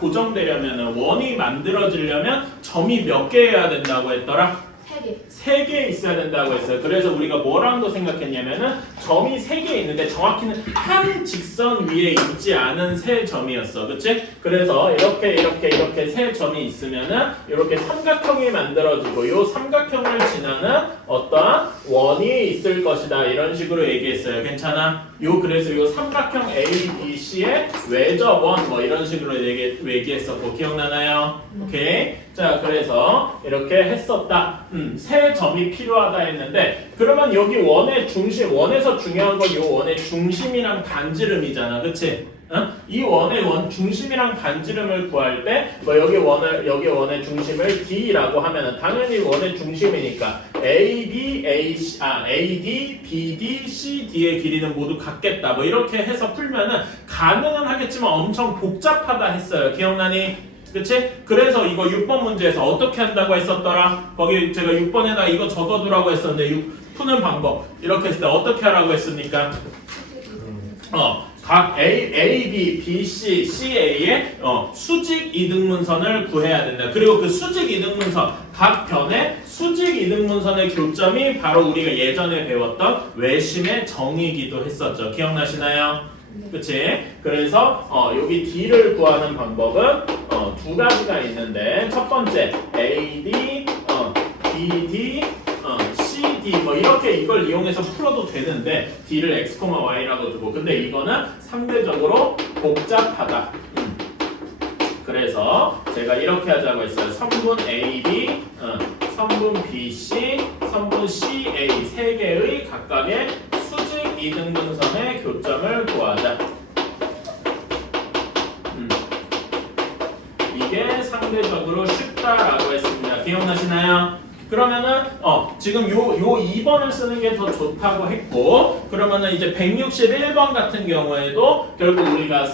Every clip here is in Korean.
고정되려면 원이 만들어지려면 점이 몇 개여야 된다고 했더라? 3개. 3개 있어야 된다고 했어요. 그래서 우리가 뭐랑도 생각했냐면은 점이 3개 있는데 정확히는 한 직선 위에 있지 않은 세 점이었어. 그치? 그래서 이렇게 세 점이 있으면은 이렇게 삼각형이 만들어지고 이 삼각형을 지나는 어떠한 원이 있을 것이다. 이런 식으로 얘기했어요. 괜찮아? 그래서 이 삼각형 ABC의 외접원 뭐 이런 식으로 얘기했었고 기억나나요? 오케이. 자, 그래서 이렇게 했었다. 세 점이 필요하다 했는데 그러면 여기 원의 중심, 원에서 중요한 건 이 원의 중심이랑 반지름이잖아. 그치? 이 원의 중심이랑 반지름을 구할 때 뭐 여기 원의 중심을 D라고 하면은 당연히 원의 중심이니까 AD, BD, CD의 길이는 모두 같겠다. 뭐 이렇게 해서 풀면은 가능은 하겠지만 엄청 복잡하다 했어요. 기억나니? 그치? 그래서 이거 6번 문제에서 어떻게 한다고 했었더라? 거기 제가 6번에다 이거 적어두라고 했었는데 푸는 방법 이렇게 했을 때 어떻게 하라고 했습니까? 각 A, B, B, C, CA의 수직 이등분선을 구해야 된다. 그리고 그 수직 이등분선 각 변의 수직 이등분선의 교점이 바로 우리가 예전에 배웠던 외심의 정이기도 했었죠. 기억나시나요? 그치? 그래서 여기 D를 구하는 방법은 두 가지가 있는데 첫 번째 AD, BD, CD 뭐 이렇게 이걸 이용해서 풀어도 되는데 D를 X, Y라고 두고 근데 이거는 상대적으로 복잡하다. 그래서 제가 이렇게 하자고 했어요. 선분 AB, 선분 BC, 선분 CA 세 개의 각각의 수직 이등분선의 교점을 구하자. 이게 상대적으로 쉽다라고 했습니다. 기억나시나요? 그러면은 지금 요 2번을 쓰는 게 더 좋다고 했고 그러면은 이제 161번 같은 경우에도 결국 우리가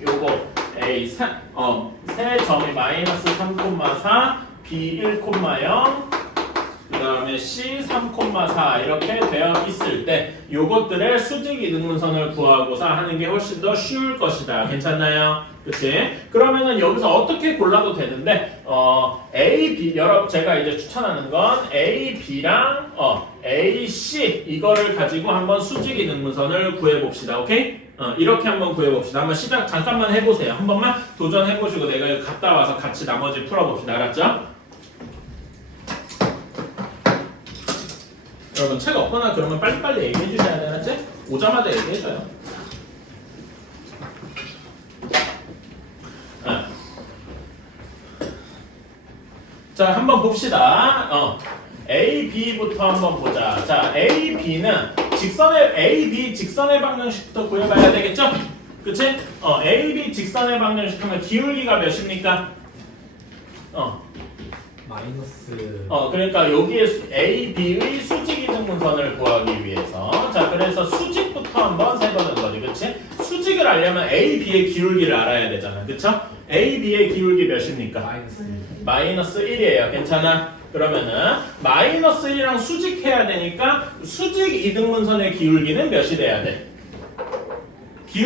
요거 A 세 점이 마이너스 3,4 B 1,0 그 다음에 C 3,4 이렇게 되어 있을 때 요것들의 수직 이등분선을 구하고자 하는 게 훨씬 더 쉬울 것이다. 괜찮나요? 그치? 그러면은 여기서 어떻게 골라도 되는데 A, B 여러분 제가 이제 추천하는 건 A, B랑 A, C 이거를 가지고 한번 수직 이등분선을 구해봅시다. 오케이? 이렇게 한번 구해봅시다. 한번 시작 잠깐만 해보세요. 한 번만 도전해보시고 내가 이거 갔다 와서 같이 나머지 풀어봅시다. 알았죠? 여러분 책 없거나 그러면 빨리빨리 얘기해 주셔야 되는지 오자마자 얘기해줘요. 자, 한번 봅시다. A, B부터 한번 보자. 자, A, B는 A, B 직선의 방정식부터 구해봐야 되겠죠? 그치? A, B 직선의 방정식 하면 기울기가 몇입니까? 마이너스 그러니까 여기에 A, B의 수직 이등분선을 구하기 위해서 자 그래서 수직부터 한번 세보는 거지. 그치? 수직을 알려면 A, B의 기울기를 알아야 되잖아. 그쵸? A, B의 기울기 몇입니까? 마이너스 1이에요. 괜찮아? 그러면은 마이너스 1이랑 수직해야 되니까 수직 이등분선의 기울기는 몇이 돼야 돼?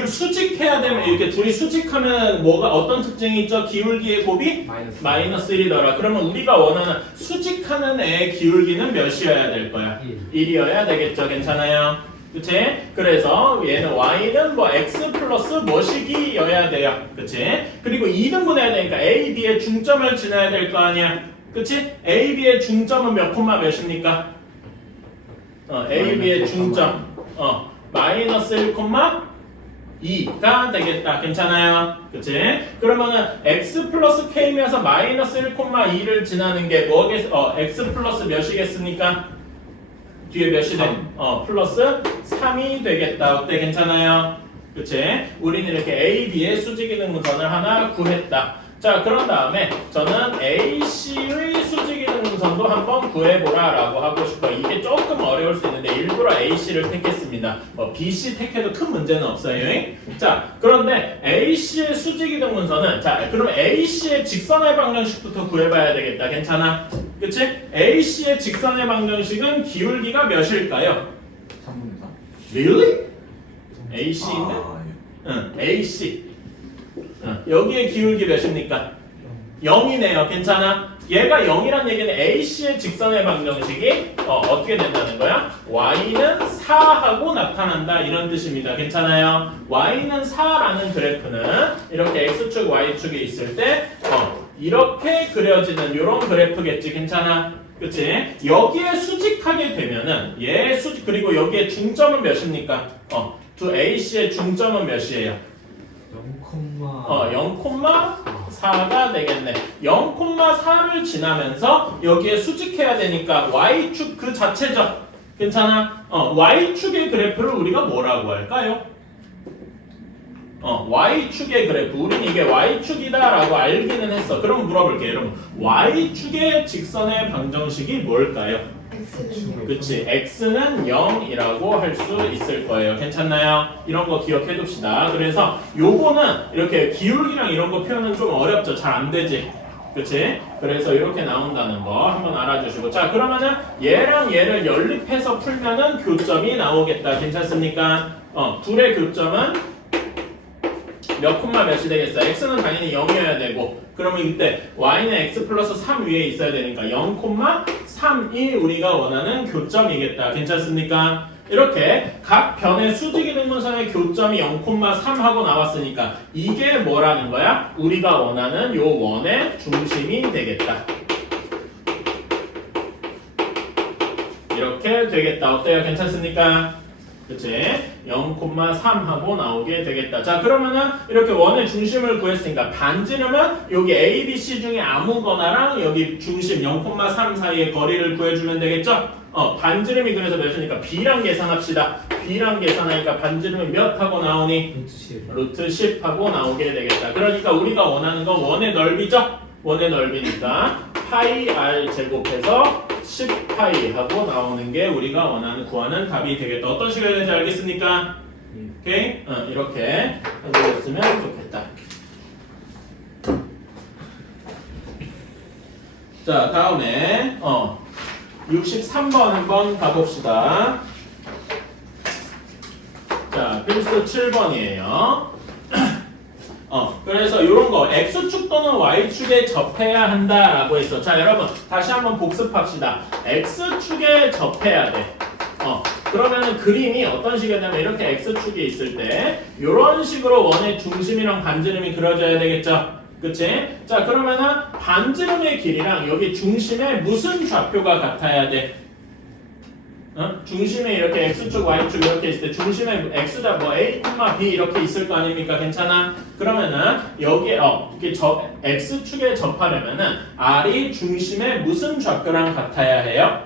수직해야 되면 이렇게 둘이 수직하면 뭐가 어떤 특징이 있죠? 기울기의 곱이 마이너스 1이더라. 그러면 우리가 원하는 수직하는 애의 기울기는 몇이어야 될 거야? 1이어야 되겠죠. 괜찮아요? 그치? 그래서 얘는 y는 뭐 x 플러스 뭐시기여야 돼요. 그치? 그리고 2등분해야 되니까 a, b의 중점을 지나야 될 거 아니야. 그치? a, b의 중점은 몇 콤마 몇입니까? a, b의 중점 마이너스 1 콤마 2가 되겠다. 괜찮아요? 그치? 그러면은 x 플러스 k면서 마이너스 1,2를 지나는 게 x 플러스 몇이겠습니까? 뒤에 몇이 돼? 플러스 3이 되겠다. 어때? 괜찮아요? 그치? 우리는 이렇게 A, B의 수직 이등분선을 하나 구했다. 자, 그런 다음에 저는 AC의 수직 이등분선도 한번 구해보라 라고 하고 싶어요. 이게 조금 어려울 수 있는데 일부러 AC를 택했습니다. BC 택해도 큰 문제는 없어요. 자, 그런데 AC의 수직 이등분선은 자, 그럼 AC의 직선의 방정식부터 구해봐야 되겠다. 괜찮아? 그치? AC의 직선의 방정식은 기울기가 몇일까요? 3분의 3 Really? AC인데? 응, AC 여기에 기울기 몇입니까? 0이네요. 괜찮아? 얘가 0이란 얘기는 AC의 직선의 방정식이 어떻게 된다는 거야? y는 4하고 나타난다 이런 뜻입니다. 괜찮아요? y는 4라는 그래프는 이렇게 x축, y축이 있을 때 이렇게 그려지는 이런 그래프겠지. 괜찮아? 그치? 여기에 수직하게 되면은 그리고 여기에 중점은 몇입니까? 두 AC의 중점은 몇이에요? 0,4가 되겠네. 0,4를 지나면서 여기에 수직해야 되니까 y축 그 자체죠. 괜찮아? y축의 그래프를 우리가 뭐라고 할까요? y축의 그래프. 우린 이게 y축이다라고 알기는 했어. 그럼 물어볼게요. 여러분, y축의 직선의 방정식이 뭘까요? 그치, x는 0이라고 할 수 있을 거예요. 괜찮나요? 이런 거 기억해 둡시다. 그래서 요거는 이렇게 기울기랑 이런 거 표현은 좀 어렵죠. 잘 안 되지. 그치? 그래서 이렇게 나온다는 거 한번 알아주시고. 자, 그러면은 얘랑 얘를 연립해서 풀면은 교점이 나오겠다. 괜찮습니까? 둘의 교점은 몇 콤마 몇이 되겠어? x는 당연히 0이어야 되고, 그러면 이때 y는 x 플러스 3 위에 있어야 되니까 0,3이 우리가 원하는 교점이겠다. 괜찮습니까? 이렇게 각 변의 수직이 등분선의 교점이 0,3 하고 나왔으니까 이게 뭐라는 거야? 우리가 원하는 요 원의 중심이 되겠다. 이렇게 되겠다. 어때요? 괜찮습니까? 그치? 0,3 하고 나오게 되겠다. 자, 그러면은 이렇게 원의 중심을 구했으니까 반지름은 여기 A, B, C 중에 아무거나랑 여기 중심 0,3 사이의 거리를 구해주면 되겠죠? 반지름이 그래서 몇이니까 B랑 계산합시다. B랑 계산하니까 반지름이 몇 하고 나오니? 루트 10 하고 나오게 되겠다. 그러니까 우리가 원하는 건 원의 넓이죠? 원의 넓이니까 파이 r 제곱해서 10파이 하고 나오는 게 우리가 원하는 구하는 답이 되겠다. 어떤 식으로 해야 되는지 알겠습니까? 오케이? 이렇게 해주셨으면 좋겠다. 자, 다음에 63번 한번 가봅시다. 자, 필수 7번이에요. 그래서 이런 거 x축 또는 y축에 접해야 한다라고 했어. 자, 여러분 다시 한번 복습합시다. x축에 접해야 돼. 그러면은 그림이 어떤 식이 되냐면 이렇게 x축이 있을 때 이런 식으로 원의 중심이랑 반지름이 그려져야 되겠죠. 그치? 자, 그러면은 반지름의 길이랑 여기 중심에 무슨 좌표가 같아야 돼? 중심에 이렇게 x축, y축 이렇게 있을 때 중심에 x좌 a, b 이렇게 있을 거 아닙니까? 괜찮아? 그러면은 여기에 이렇게 x축에 접하려면은 r이 중심에 무슨 좌표랑 같아야 해요?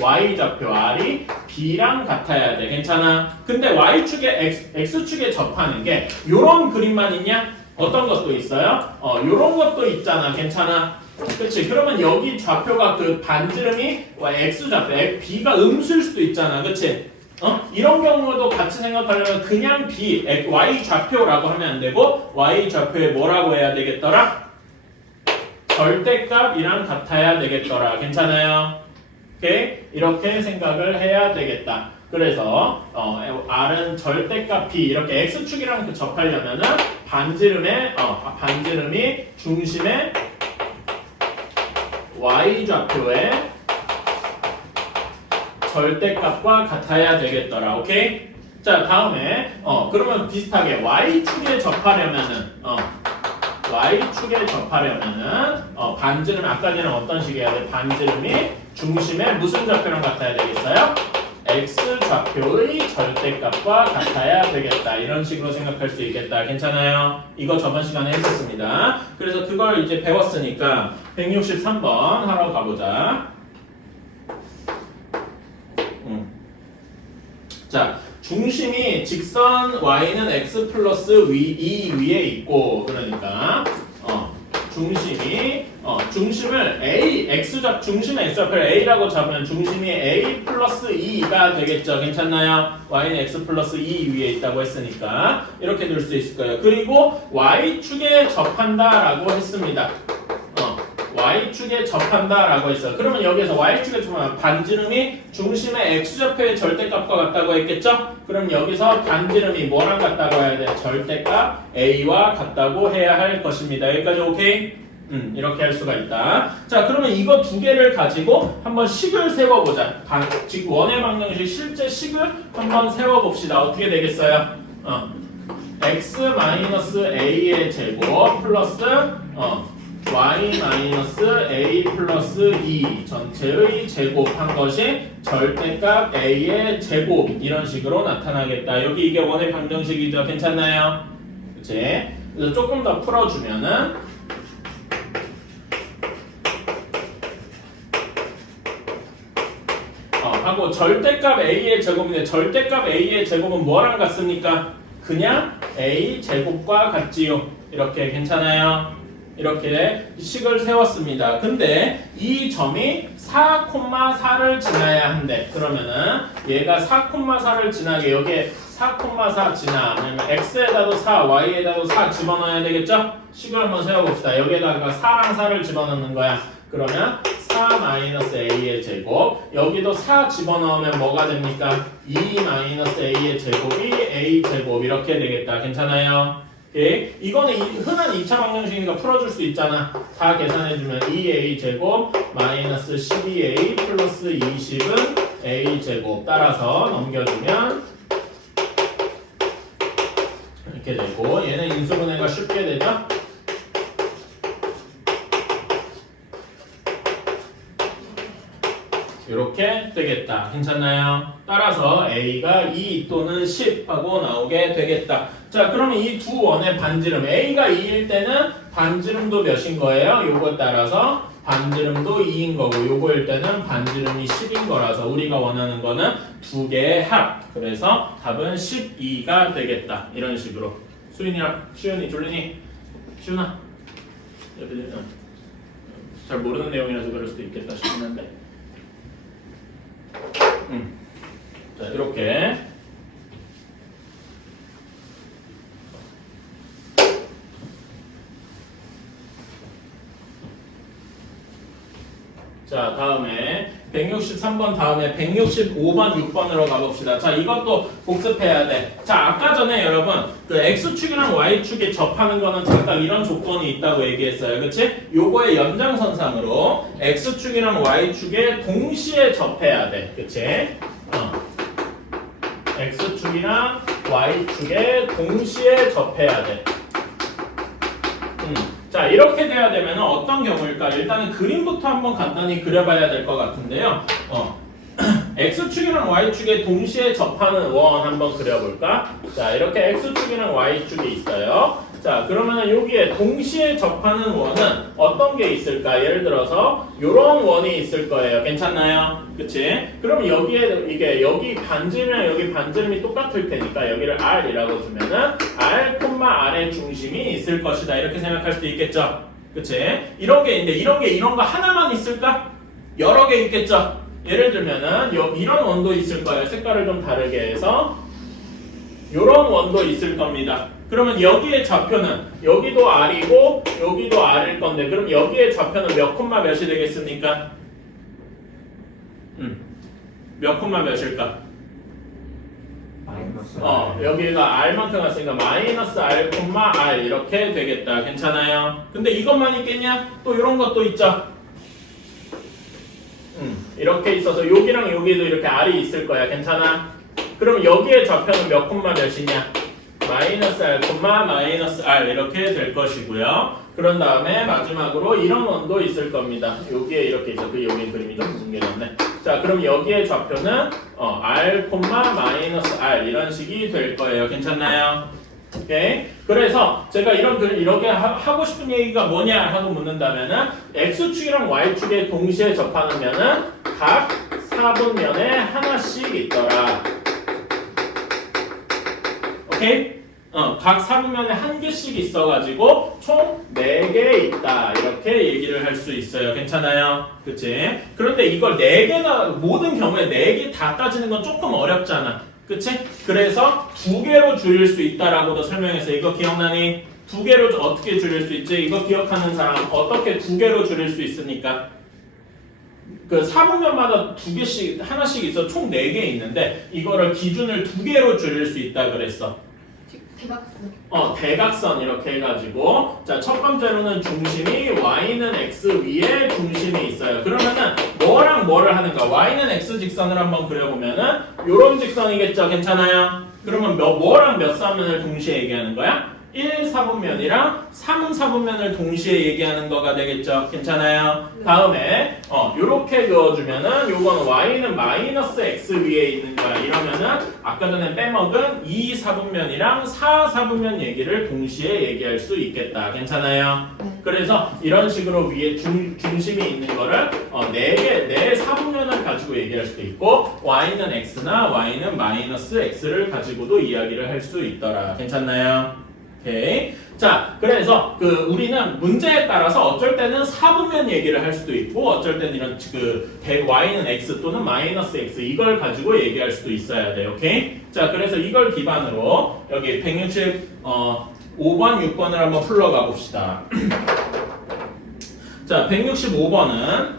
y 좌표 r이 b랑 같아야 돼. 괜찮아? 근데 y축에 x축에 접하는 게 요런 그림만 있냐? 어떤 것도 있어요? 요런 것도 있잖아. 괜찮아? 그렇지. 그러면 여기 좌표가 그 반지름이 x 좌표, b가 음수일 수도 있잖아. 그렇지? 이런 경우도 같이 생각하려면 그냥 b, y 좌표라고 하면 안 되고 y 좌표에 뭐라고 해야 되겠더라? 절대값이랑 같아야 되겠더라. 괜찮아요? 오케이? 이렇게 생각을 해야 되겠다. 그래서 r은 절대값 b 이렇게 x축이랑 접하려면은 반지름이 중심에 y 좌표의 절대값과 같아야 되겠더라. 오케이? 자, 다음에 그러면 비슷하게 y축에 접하려면은 반지름 아까 전에 어떤 식이어야 돼? 반지름이 중심에 무슨 좌표랑 같아야 되겠어요? x 좌표의 절대값과 같아야 되겠다. 이런 식으로 생각할 수 있겠다. 괜찮아요? 이거 저번 시간에 했었습니다. 그래서 그걸 이제 배웠으니까 163번 하러 가보자. 자, 중심이 직선 y는 x 플러스 2 위에 있고, 그러니까 중심을 중심의 x좌표를 a라고 잡으면 중심이 a 플러스 2가 되겠죠. 괜찮나요? y는 x 플러스 2 위에 있다고 했으니까 이렇게 둘 수 있을 거예요. 그리고 y축에 접한다라고 했습니다. y축에 접한다 라고 했어요. 그러면 여기서 y축에 접하면 반지름이 중심의 x좌표의 절대값과 같다고 했겠죠? 그럼 여기서 반지름이 뭐랑 같다고 해야 돼? 절대값 a와 같다고 해야 할 것입니다. 여기까지 오케이? 이렇게 할 수가 있다. 자, 그러면 이거 두 개를 가지고 한번 식을 세워보자. 지금 원의 방정식 실제 식을 한번 세워봅시다. 어떻게 되겠어요? x-a의 제곱 플러스 y-a 플러스 2 전체의 제곱한 것이 절대값 a의 제곱 이런 식으로 나타나겠다. 여기 이게 원의 방정식이죠. 괜찮나요? 그치? 그래서 조금 더 풀어주면은 하고 절대값 a의 제곱인데 절대값 a의 제곱은 뭐랑 같습니까? 그냥 a 제곱과 같지요. 이렇게 괜찮아요? 이렇게 식을 세웠습니다. 근데 이 점이 4,4를 지나야 한대. 그러면은 얘가 4,4를 지나게 여기에 4,4 지나 아니면 x에다도 4, y에다도 4 집어넣어야 되겠죠? 식을 한번 세워봅시다. 여기에다가 4랑 4를 집어넣는 거야. 그러면 4-a의 제곱 여기도 4 집어넣으면 뭐가 됩니까? 2-a의 제곱이 a 제곱 이렇게 되겠다. 괜찮아요? 오케이? 이거는 흔한 2차 방정식이니까 풀어줄 수 있잖아. 다 계산해주면 2a 제곱 마이너스 12a 플러스 20은 a 제곱 따라서 넘겨주면 이렇게 되고 얘는 인수분해가 쉽게 되죠? 이렇게 되겠다. 괜찮나요? 따라서 A가 2 또는 10 하고 나오게 되겠다. 자, 그러면 이 두 원의 반지름 A가 2일 때는 반지름도 몇인 거예요? 요거 따라서 반지름도 2인 거고 요거일 때는 반지름이 10인 거라서 우리가 원하는 거는 두 개의 합. 그래서 답은 12가 되겠다. 이런 식으로. 수인이랑 시윤이, 졸린이, 시윤아. 잘 모르는 내용이라서 그럴 수도 있겠다 싶긴 한데. 자, 이렇게 자, 다음에 163번 다음에 165번 6번으로 가봅시다. 자, 이것도 복습해야 돼. 자, 아까 전에 여러분 그 x축이랑 y축에 접하는 거는 각각 이런 조건이 있다고 얘기했어요. 그치? 요거의 연장선상으로 x축이랑 y축에 동시에 접해야 돼. 그치? x축이랑 y축에 동시에 접해야 돼. 자, 이렇게 돼야 되면 어떤 경우일까? 일단은 그림부터 한번 간단히 그려봐야 될 것 같은데요. x축이랑 y축에 동시에 접하는 원 한번 그려볼까? 자, 이렇게 x축이랑 y축이 있어요. 자, 그러면은 여기에 동시에 접하는 원은 어떤 게 있을까? 예를 들어서 요런 원이 있을 거예요. 괜찮나요? 그치? 그럼 여기에 이게 여기 반지름이랑 여기 반지름이 똑같을 테니까 여기를 r이라고 두면은 r, r의 중심이 있을 것이다. 이렇게 생각할 수도 있겠죠? 그치? 이런 게 있는데 이런 거 하나만 있을까? 여러 개 있겠죠? 예를 들면은 이런 원도 있을 거예요. 색깔을 좀 다르게 해서 요런 원도 있을 겁니다. 그러면 여기의 좌표는 여기도 r이고 여기도 r일 건데 그럼 여기의 좌표는 몇 콤마 몇이 되겠습니까? 몇 콤마 몇일까? 여기가 r만큼 왔으니까 마이너스 r 콤마 r 이렇게 되겠다. 괜찮아요? 근데 이것만 있겠냐? 또 이런 것도 있죠? 이렇게 있어서 여기랑 여기도 이렇게 r이 있을 거야. 괜찮아? 그럼 여기의 좌표는 몇 콤마 몇이냐? 마이너스 r, 마이너스 r 이렇게 될 것이고요. 그런 다음에 마지막으로 이런 원도 있을 겁니다. 여기에 이렇게 있었고 여기 그림이 좀 뭉개졌네. 자, 그럼 여기의 좌표는 r, 마이너스 r 이런 식이 될 거예요. 괜찮나요? 오케이. 그래서 제가 이렇게 하고 싶은 얘기가 뭐냐 하고 묻는다면은 x축이랑 y축에 동시에 접하는 면은 각 4분면에 하나씩 있더라. 오케이? 각 4분면에 한 개씩 있어가지고 총 4개 있다. 이렇게 얘기를 할 수 있어요. 괜찮아요? 그치? 그런데 이걸 4개나, 모든 경우에 4개 다 따지는 건 조금 어렵잖아. 그치? 그래서 2개로 줄일 수 있다라고도 설명했어요. 이거 기억나니? 두 개로 어떻게 줄일 수 있지? 이거 기억하는 사람 어떻게 두 개로 줄일 수 있습니까? 그 4분면마다 두 개씩 하나씩 있어 총 4개 있는데 이거를 기준을 두 개로 줄일 수 있다 그랬어. 대각선. 대각선 이렇게 해가지고 자 첫 번째로는 중심이 y는 x 위에 중심이 있어요. 그러면은 뭐랑 뭐를 하는가? y는 x 직선을 한번 그려보면은 요런 직선이겠죠? 괜찮아요? 그러면 뭐랑 몇 사분면을 동시에 얘기하는 거야? 1사분면이랑 3사분면을 동시에 얘기하는 거가 되겠죠? 괜찮아요? 다음에 요렇게 그어주면은 요거는 y는 마이너스 x 위에 있는 거야. 이러면은 아까 전에 빼먹은 2사분면이랑 4사분면 얘기를 동시에 얘기할 수 있겠다. 괜찮아요? 그래서 이런 식으로 위에 중심이 있는 거를 4사분면을 가지고 얘기할 수도 있고 y는 x나 y는 마이너스 x를 가지고도 이야기를 할 수 있더라. 괜찮나요? 오케이. 자, 그래서 우리는 문제에 따라서 어쩔 때는 사분면 얘기를 할 수도 있고 어쩔 때는 이런 y는 x 또는 마이너스 x 이걸 가지고 얘기할 수도 있어야 돼요. 오케이? 자, 그래서 이걸 기반으로 여기 165번, 6번을 한번 풀러가 봅시다. 자, 165번은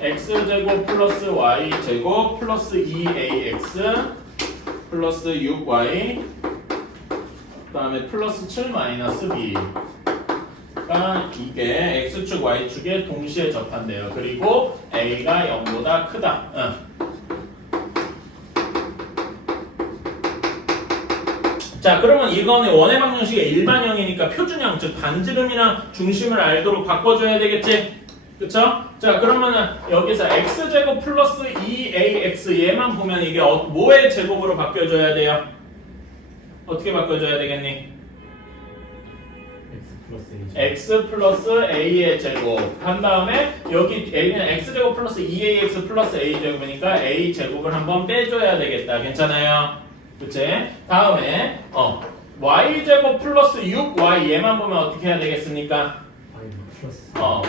x제곱 플러스 y제곱 플러스 2ax 플러스 6y 그 다음에 플러스 7 마이너스 b가 이게 x축 y축에 동시에 접한대요. 그리고 a가 0보다 크다. 자, 그러면 이거는 원의 방정식의 일반형이니까 표준형, 즉 반지름이랑 중심을 알도록 바꿔줘야 되겠지? 그쵸? 자, 그러면은 여기서 x제곱 플러스 2ax 얘만 보면 이게 뭐의 제곱으로 바뀌어줘야 돼요? 어떻게 바뀌어줘야 되겠니? x 플러스 a의 제곱 한 다음에 여기 a는 x제곱 플러스 2ax 플러스 a제곱이니까 a제곱을 한번 빼줘야 되겠다. 괜찮아요? 그치? 다음에 y제곱 플러스 6y 얘만 보면 어떻게 해야 되겠습니까?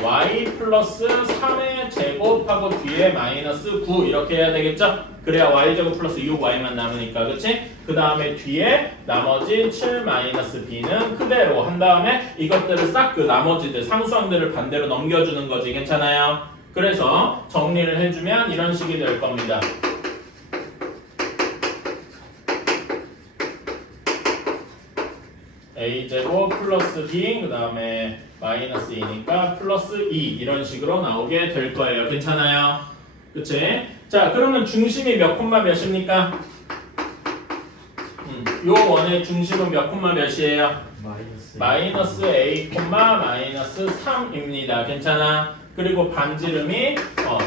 y 플러스 3의 제곱하고 뒤에 마이너스 9 이렇게 해야 되겠죠? 그래야 y제곱 플러스 6y만 남으니까 그치? 그 다음에 뒤에 나머지 7 마이너스 b는 그대로 한 다음에 이것들을 싹 나머지들 상수항들을 반대로 넘겨주는 거지. 괜찮아요? 그래서 정리를 해주면 이런 식이 될 겁니다. a제곱 플러스 b 그 다음에 마이너스 2니까 플러스 2 이런 식으로 나오게 될 거예요. 괜찮아요? 그치? 자, 그러면 중심이 몇 콤마 몇입니까? 요 원의 중심은 몇 콤마 몇이에요? 마이너스 a 콤마 마이너스 3입니다. 괜찮아? 그리고 반지름이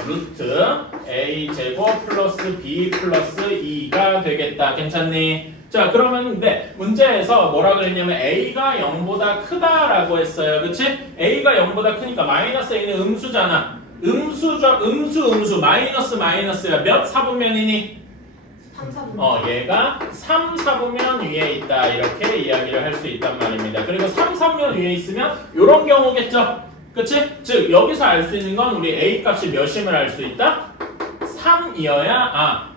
루트 a 제곱 플러스 b 플러스 2가 되겠다. 괜찮니? 자, 그러면 근데 문제에서 뭐라 그랬냐면 a가 0보다 크다라고 했어요. 그치? a가 0보다 크니까 마이너스 a는 음수잖아. 음수 마이너스야. 몇 사분면이니? 3사분면. 얘가 3사분면 위에 있다. 이렇게 이야기를 할 수 있단 말입니다. 그리고 3사분면 위에 있으면 요런 경우겠죠? 그치? 즉 여기서 알 수 있는 건 우리 a 값이 몇임을 알 수 있다? 3이어야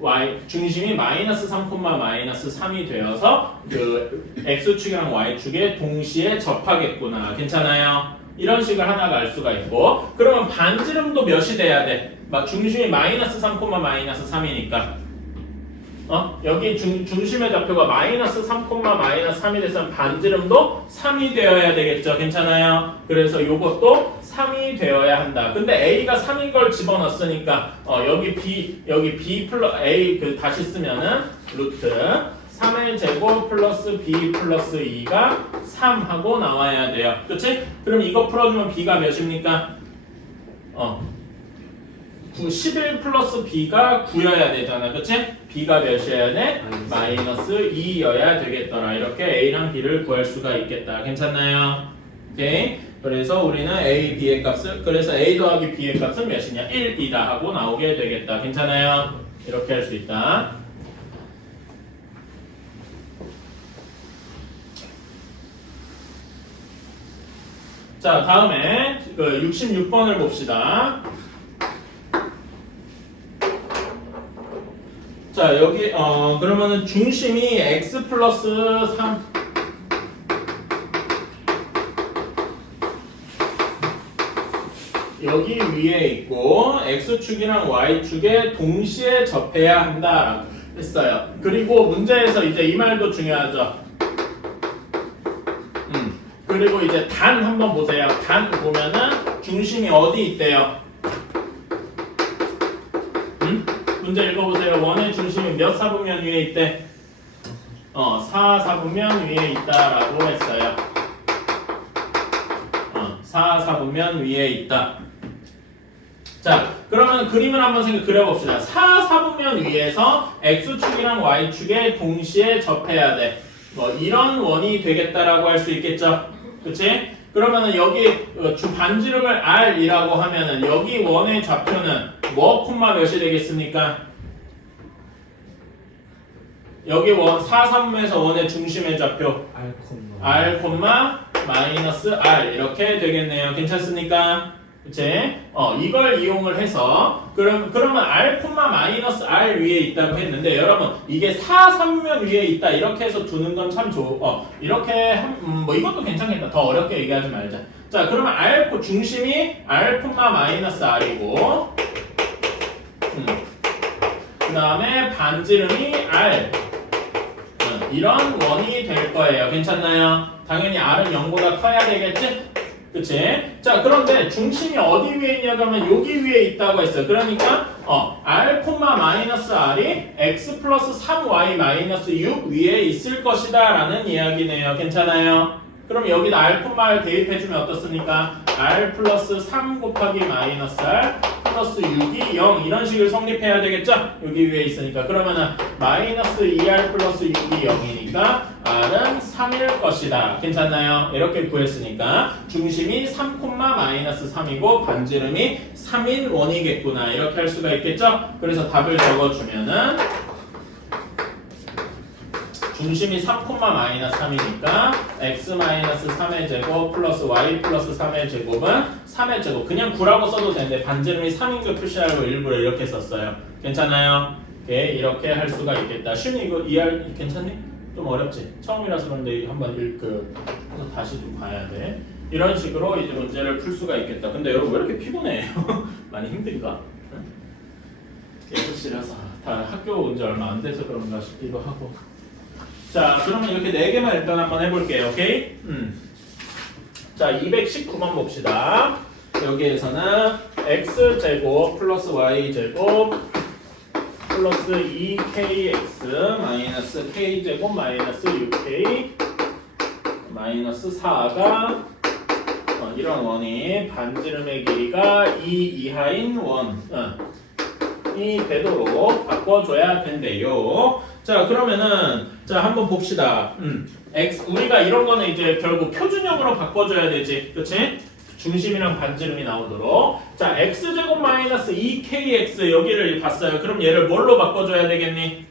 y 중심이 마이너스 3, 마이너스 3이 되어서 그 x축이랑 y축에 동시에 접하겠구나. 괜찮아요? 이런 식을 하나가 알 수가 있고 그러면 반지름도 몇이 돼야 돼? 중심이 마이너스 3, 마이너스 3이니까 여기 중심의 좌표가 마이너스 3, 마이너스 3이 돼서 반지름도 3이 되어야 되겠죠. 괜찮아요? 그래서 요것도 3이 되어야 한다. 근데 a가 3인 걸 집어넣었으니까 여기 b 플러스 a 다시 쓰면은 루트 3의 제곱 플러스 b 플러스 2가 3 하고 나와야 돼요. 그치? 그럼 이거 풀어주면 b가 몇입니까? 11 플러스 b가 9여야 되잖아. 그치? b가 몇이어야 돼? 마이너스 2여야 되겠더라. 이렇게 a랑 b를 구할 수가 있겠다. 괜찮나요? 오케이? 그래서 우리는 a, b의 값을 그래서 a 더하기 b의 값은 몇이냐? 1이다 하고 나오게 되겠다. 괜찮아요? 이렇게 할 수 있다. 자, 다음에 66번을 봅시다. 자, 자 여기 그러면은 중심이 x 플러스 3 여기 위에 있고 x축이랑 y축에 동시에 접해야 한다 했어요. 그리고 문제에서 이제 이 말도 중요하죠. 그리고 이제 단 한번 보세요. 단 보면은 중심이 어디 있대요? 문제 읽어보세요. 원의 중심이 몇 사분면 위에 있대? 4 사분면 위에 있다라고 했어요. 4 사분면 위에 있다. 자, 그러면 그림을 한번 그려봅시다. 4 사분면 위에서 x축이랑 y축에 동시에 접해야 돼. 뭐 이런 원이 되겠다라고 할 수 있겠죠? 그치? 그러면은 여기 반지름을 r이라고 하면은 여기 원의 좌표는 뭐 콤마 몇이 되겠습니까? 여기 원 4, 3에서 원의 중심의 좌표 r, 마이너스 r 이렇게 되겠네요. 괜찮습니까? 그치? 이걸 이용을 해서 그러면 r, 마이너스 r 위에 있다고 했는데 여러분 이게 4, 3면 위에 있다 이렇게 해서 두는 건 참 이렇게 뭐 이것도 괜찮겠다. 더 어렵게 얘기하지 말자. 자 그러면 중심이 r, 마이너스 r이고 그 다음에 반지름이 r 이런 원이 될 거예요. 괜찮나요? 당연히 r은 0보다 커야 되겠지? 그치? 자 그런데 중심이 어디 위에 있냐고 하면 여기 위에 있다고 했어요. 그러니까 r, 마이너스 r이 x 플러스 3y 마이너스 6 위에 있을 것이다 라는 이야기네요. 괜찮아요? 그럼 여기다 r, 대입해주면 어떻습니까? r 플러스 3 곱하기 마이너스 r 플러스 6이 0 이런 식으로 성립해야 되겠죠? 여기 위에 있으니까 그러면은 마이너스 2r 플러스 6이 0이니까 r은 3일 것이다. 괜찮나요? 이렇게 구했으니까 중심이 3, 마이너스 3이고 반지름이 3인 원이겠구나 이렇게 할 수가 있겠죠? 그래서 답을 적어주면은 중심이 3, 마이너스 3이니까 x 마이너스 3의 제곱 플러스 y 플러스 3의 제곱은 3의 제곱 그냥 9라고 써도 되는데 반지름이 3인 걸 표시하려고 일부러 이렇게 썼어요. 괜찮아요? 오케이, 이렇게 할 수가 있겠다. 슌이 이거 이해할 괜찮니? 좀 어렵지? 처음이라서 그런데 한번 그래서 다시 좀 봐야 돼. 이런 식으로 이제 문제를 풀 수가 있겠다. 근데 여러분 왜 이렇게 피곤해요? 많이 힘든가? 6시라서 다 학교 온 지 얼마 안 돼서 그런가 싶기도 하고. 자, 그러면 이렇게 4개만 일단 한번 해볼게요. 오케이? 자, 219번 봅시다. 여기에서는 x제곱 플러스 y제곱 플러스 2kx 마이너스 k제곱 마이너스 6k 마이너스 4가 이런 원이 반지름의 길이가 2 이하인 원이 되도록 바꿔줘야 된대요. 자 그러면은 자 한번 봅시다. 우리가 이런 거는 이제 결국 표준형으로 바꿔줘야 되지, 그렇지? 중심이랑 반지름이 나오도록. 자 x제곱 마이너스 2kx 여기를 봤어요. 그럼 얘를 뭘로 바꿔줘야 되겠니?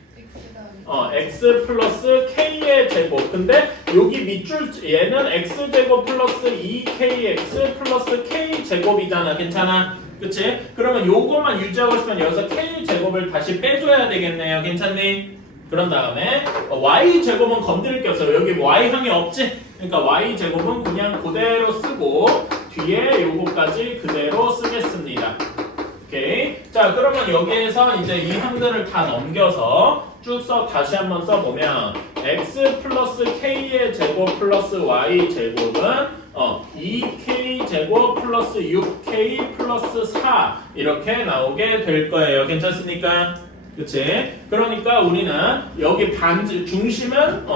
x 플러스 k의 제곱. 근데 여기 밑줄 얘는 x제곱 플러스 2kx 플러스 k 제곱이잖아. 괜찮아? 그치? 그러면 요것만 유지하고 싶으면 여기서 k 제곱을 다시 빼줘야 되겠네요. 괜찮니? 그런 다음에 y 제곱은 건드릴 게 없어요. 여기 y항이 없지? 그러니까 y 제곱은 그냥 그대로 쓰고 뒤에 요거까지 그대로 쓰겠습니다. 오케이. 자 그러면 여기에서 이제 이 항들을 다 넘겨서 쭉 다시 한번 써보면 x 플러스 k의 제곱 플러스 y 제곱은 2k 제곱 플러스 6k 플러스 4 이렇게 나오게 될 거예요. 괜찮습니까? 그치? 그러니까 우리는 여기 중심은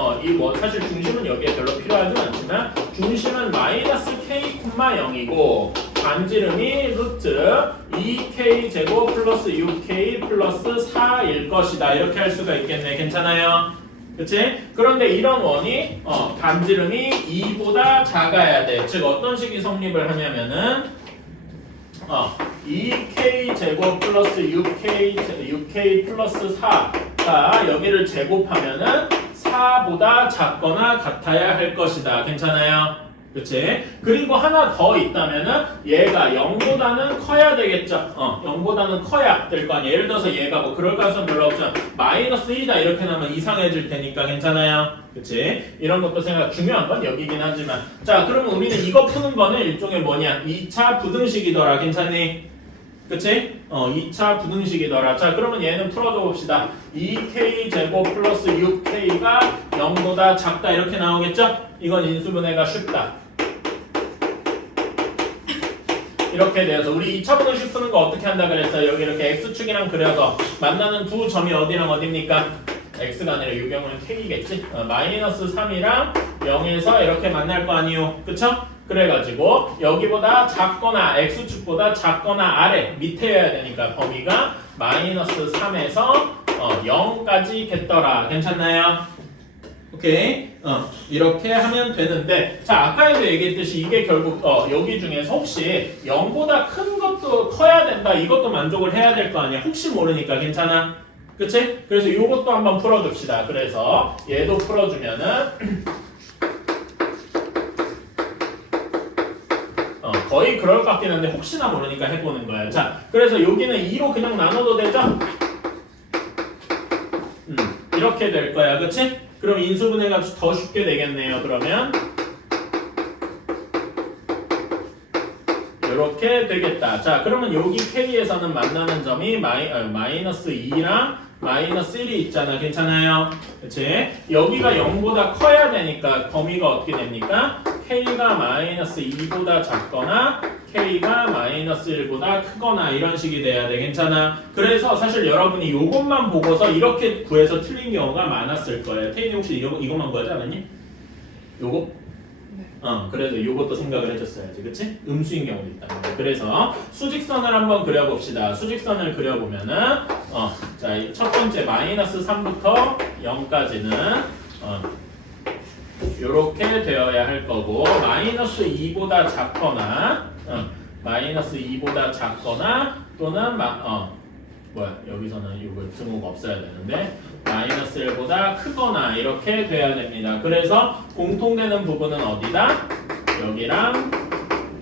사실 중심은 여기에 별로 필요하진 않지만 중심은 마이너스 k, 0이고 반지름이 루트 2k 제곱 플러스 6k 플러스 4일 것이다. 이렇게 할 수가 있겠네. 괜찮아요? 그치? 그런데 이런 원이 반지름이 2보다 작아야 돼. 즉 어떤 식이 성립을 하냐면은 2k 제곱 플러스 6k 플러스 4가 여기를 제곱하면은 4보다 작거나 같아야 할 것이다. 괜찮아요? 그치? 그리고 하나 더 있다면은 얘가 0보다는 커야 되겠죠. 0보다는 커야 될 거 아니에요. 예를 들어서 얘가 뭐 그럴 가능성 별로 없죠. 마이너스 1이다 이렇게 나면 이상해질 테니까 괜찮아요. 그치? 이런 것도 생각 중요한 건 여기긴 하지만 자 그러면 우리는 이거 푸는 거는 일종의 뭐냐 2차 부등식이더라. 괜찮니? 그치? 2차 부등식이더라. 자 그러면 얘는 풀어줘 봅시다. 2k 제곱 플러스 6k가 0보다 작다 이렇게 나오겠죠? 이건 인수분해가 쉽다. 이렇게 돼서 우리 2차 부등식 푸는 거 어떻게 한다 그랬어요? 여기 이렇게 x축이랑 그려서 만나는 두 점이 어디랑 어디입니까? x가 아니라 이 경우는 k겠지? 마이너스 3이랑 0에서 이렇게 만날 거 아니요? 그쵸? 그래가지고 여기보다 작거나 x축보다 작거나 아래 밑에여야 되니까 범위가 마이너스 3에서 0까지 겠더라. 괜찮나요? 오케이. 이렇게 하면 되는데 자 아까에도 얘기했듯이 이게 결국 여기 중에서 혹시 0보다 큰 것도 커야 된다 이것도 만족을 해야 될 거 아니야. 혹시 모르니까 괜찮아? 그치? 그래서 이것도 한번 풀어줍시다. 그래서 얘도 풀어주면은 거의 그럴 것 같긴 한데 혹시나 모르니까 해보는 거야. 자 그래서 여기는 2로 그냥 나눠도 되죠? 이렇게 될 거야. 그치? 그럼 인수분해가 더 쉽게 되겠네요. 그러면 이렇게 되겠다. 자 그러면 여기 K에서는 만나는 점이 마이너스 2랑 마이너스 1이 있잖아. 괜찮아요? 그치? 여기가 0보다 커야 되니까 범위가 어떻게 됩니까? K가 마이너스 2보다 작거나 K가 마이너스 1보다 크거나 이런 식이 돼야 돼. 괜찮아? 그래서 사실 여러분이 이것만 보고서 이렇게 구해서 틀린 경우가 많았을 거예요. 태인이 혹시 이것만 구하지 않았니? 요거? 그래서 이것도 생각을 해줬어야지. 그치? 음수인 경우도 있다. 그래서 수직선을 한번 그려봅시다. 수직선을 그려보면은 자, 첫 번째 마이너스 3부터 0까지는 이렇게 되어야 할 거고 마이너스 2보다 작거나 마이너스 2보다 작거나 또는 여기서는 이거 등호가 없어야 되는데 마이너스 1보다 크거나 이렇게 돼야 됩니다. 그래서 공통되는 부분은 어디다? 여기랑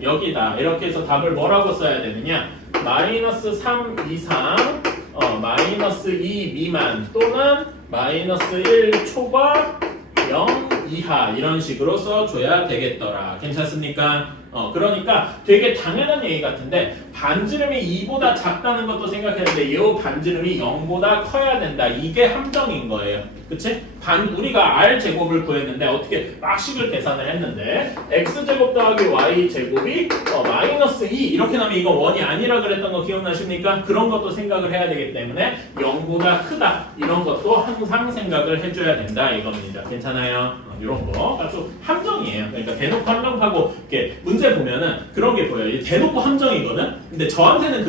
여기다. 이렇게 해서 답을 뭐라고 써야 되느냐? 마이너스 3 이상 마이너스 2 미만 또는 마이너스 1 초과 0 이하 이런 식으로 써줘야 되겠더라. 괜찮습니까? 그러니까 되게 당연한 얘기 같은데 반지름이 2보다 작다는 것도 생각했는데 이 반지름이 0보다 커야 된다. 이게 함정인 거예요. 그치? 우리가 r제곱을 구했는데 어떻게 막식을 계산을 했는데 x제곱 더하기 y제곱이 마이너스 2 이렇게 나면 이거 원이 아니라 그랬던 거 기억나십니까? 그런 것도 생각을 해야 되기 때문에 0보다 크다 이런 것도 항상 생각을 해줘야 된다 이겁니다. 괜찮아요? 이런 거 아주 함정이에요. 그러니까 대놓고 함정하고 이렇게 문제 보면은 그런 게 보여요. 대놓고 함정이거든. 근데 저한테는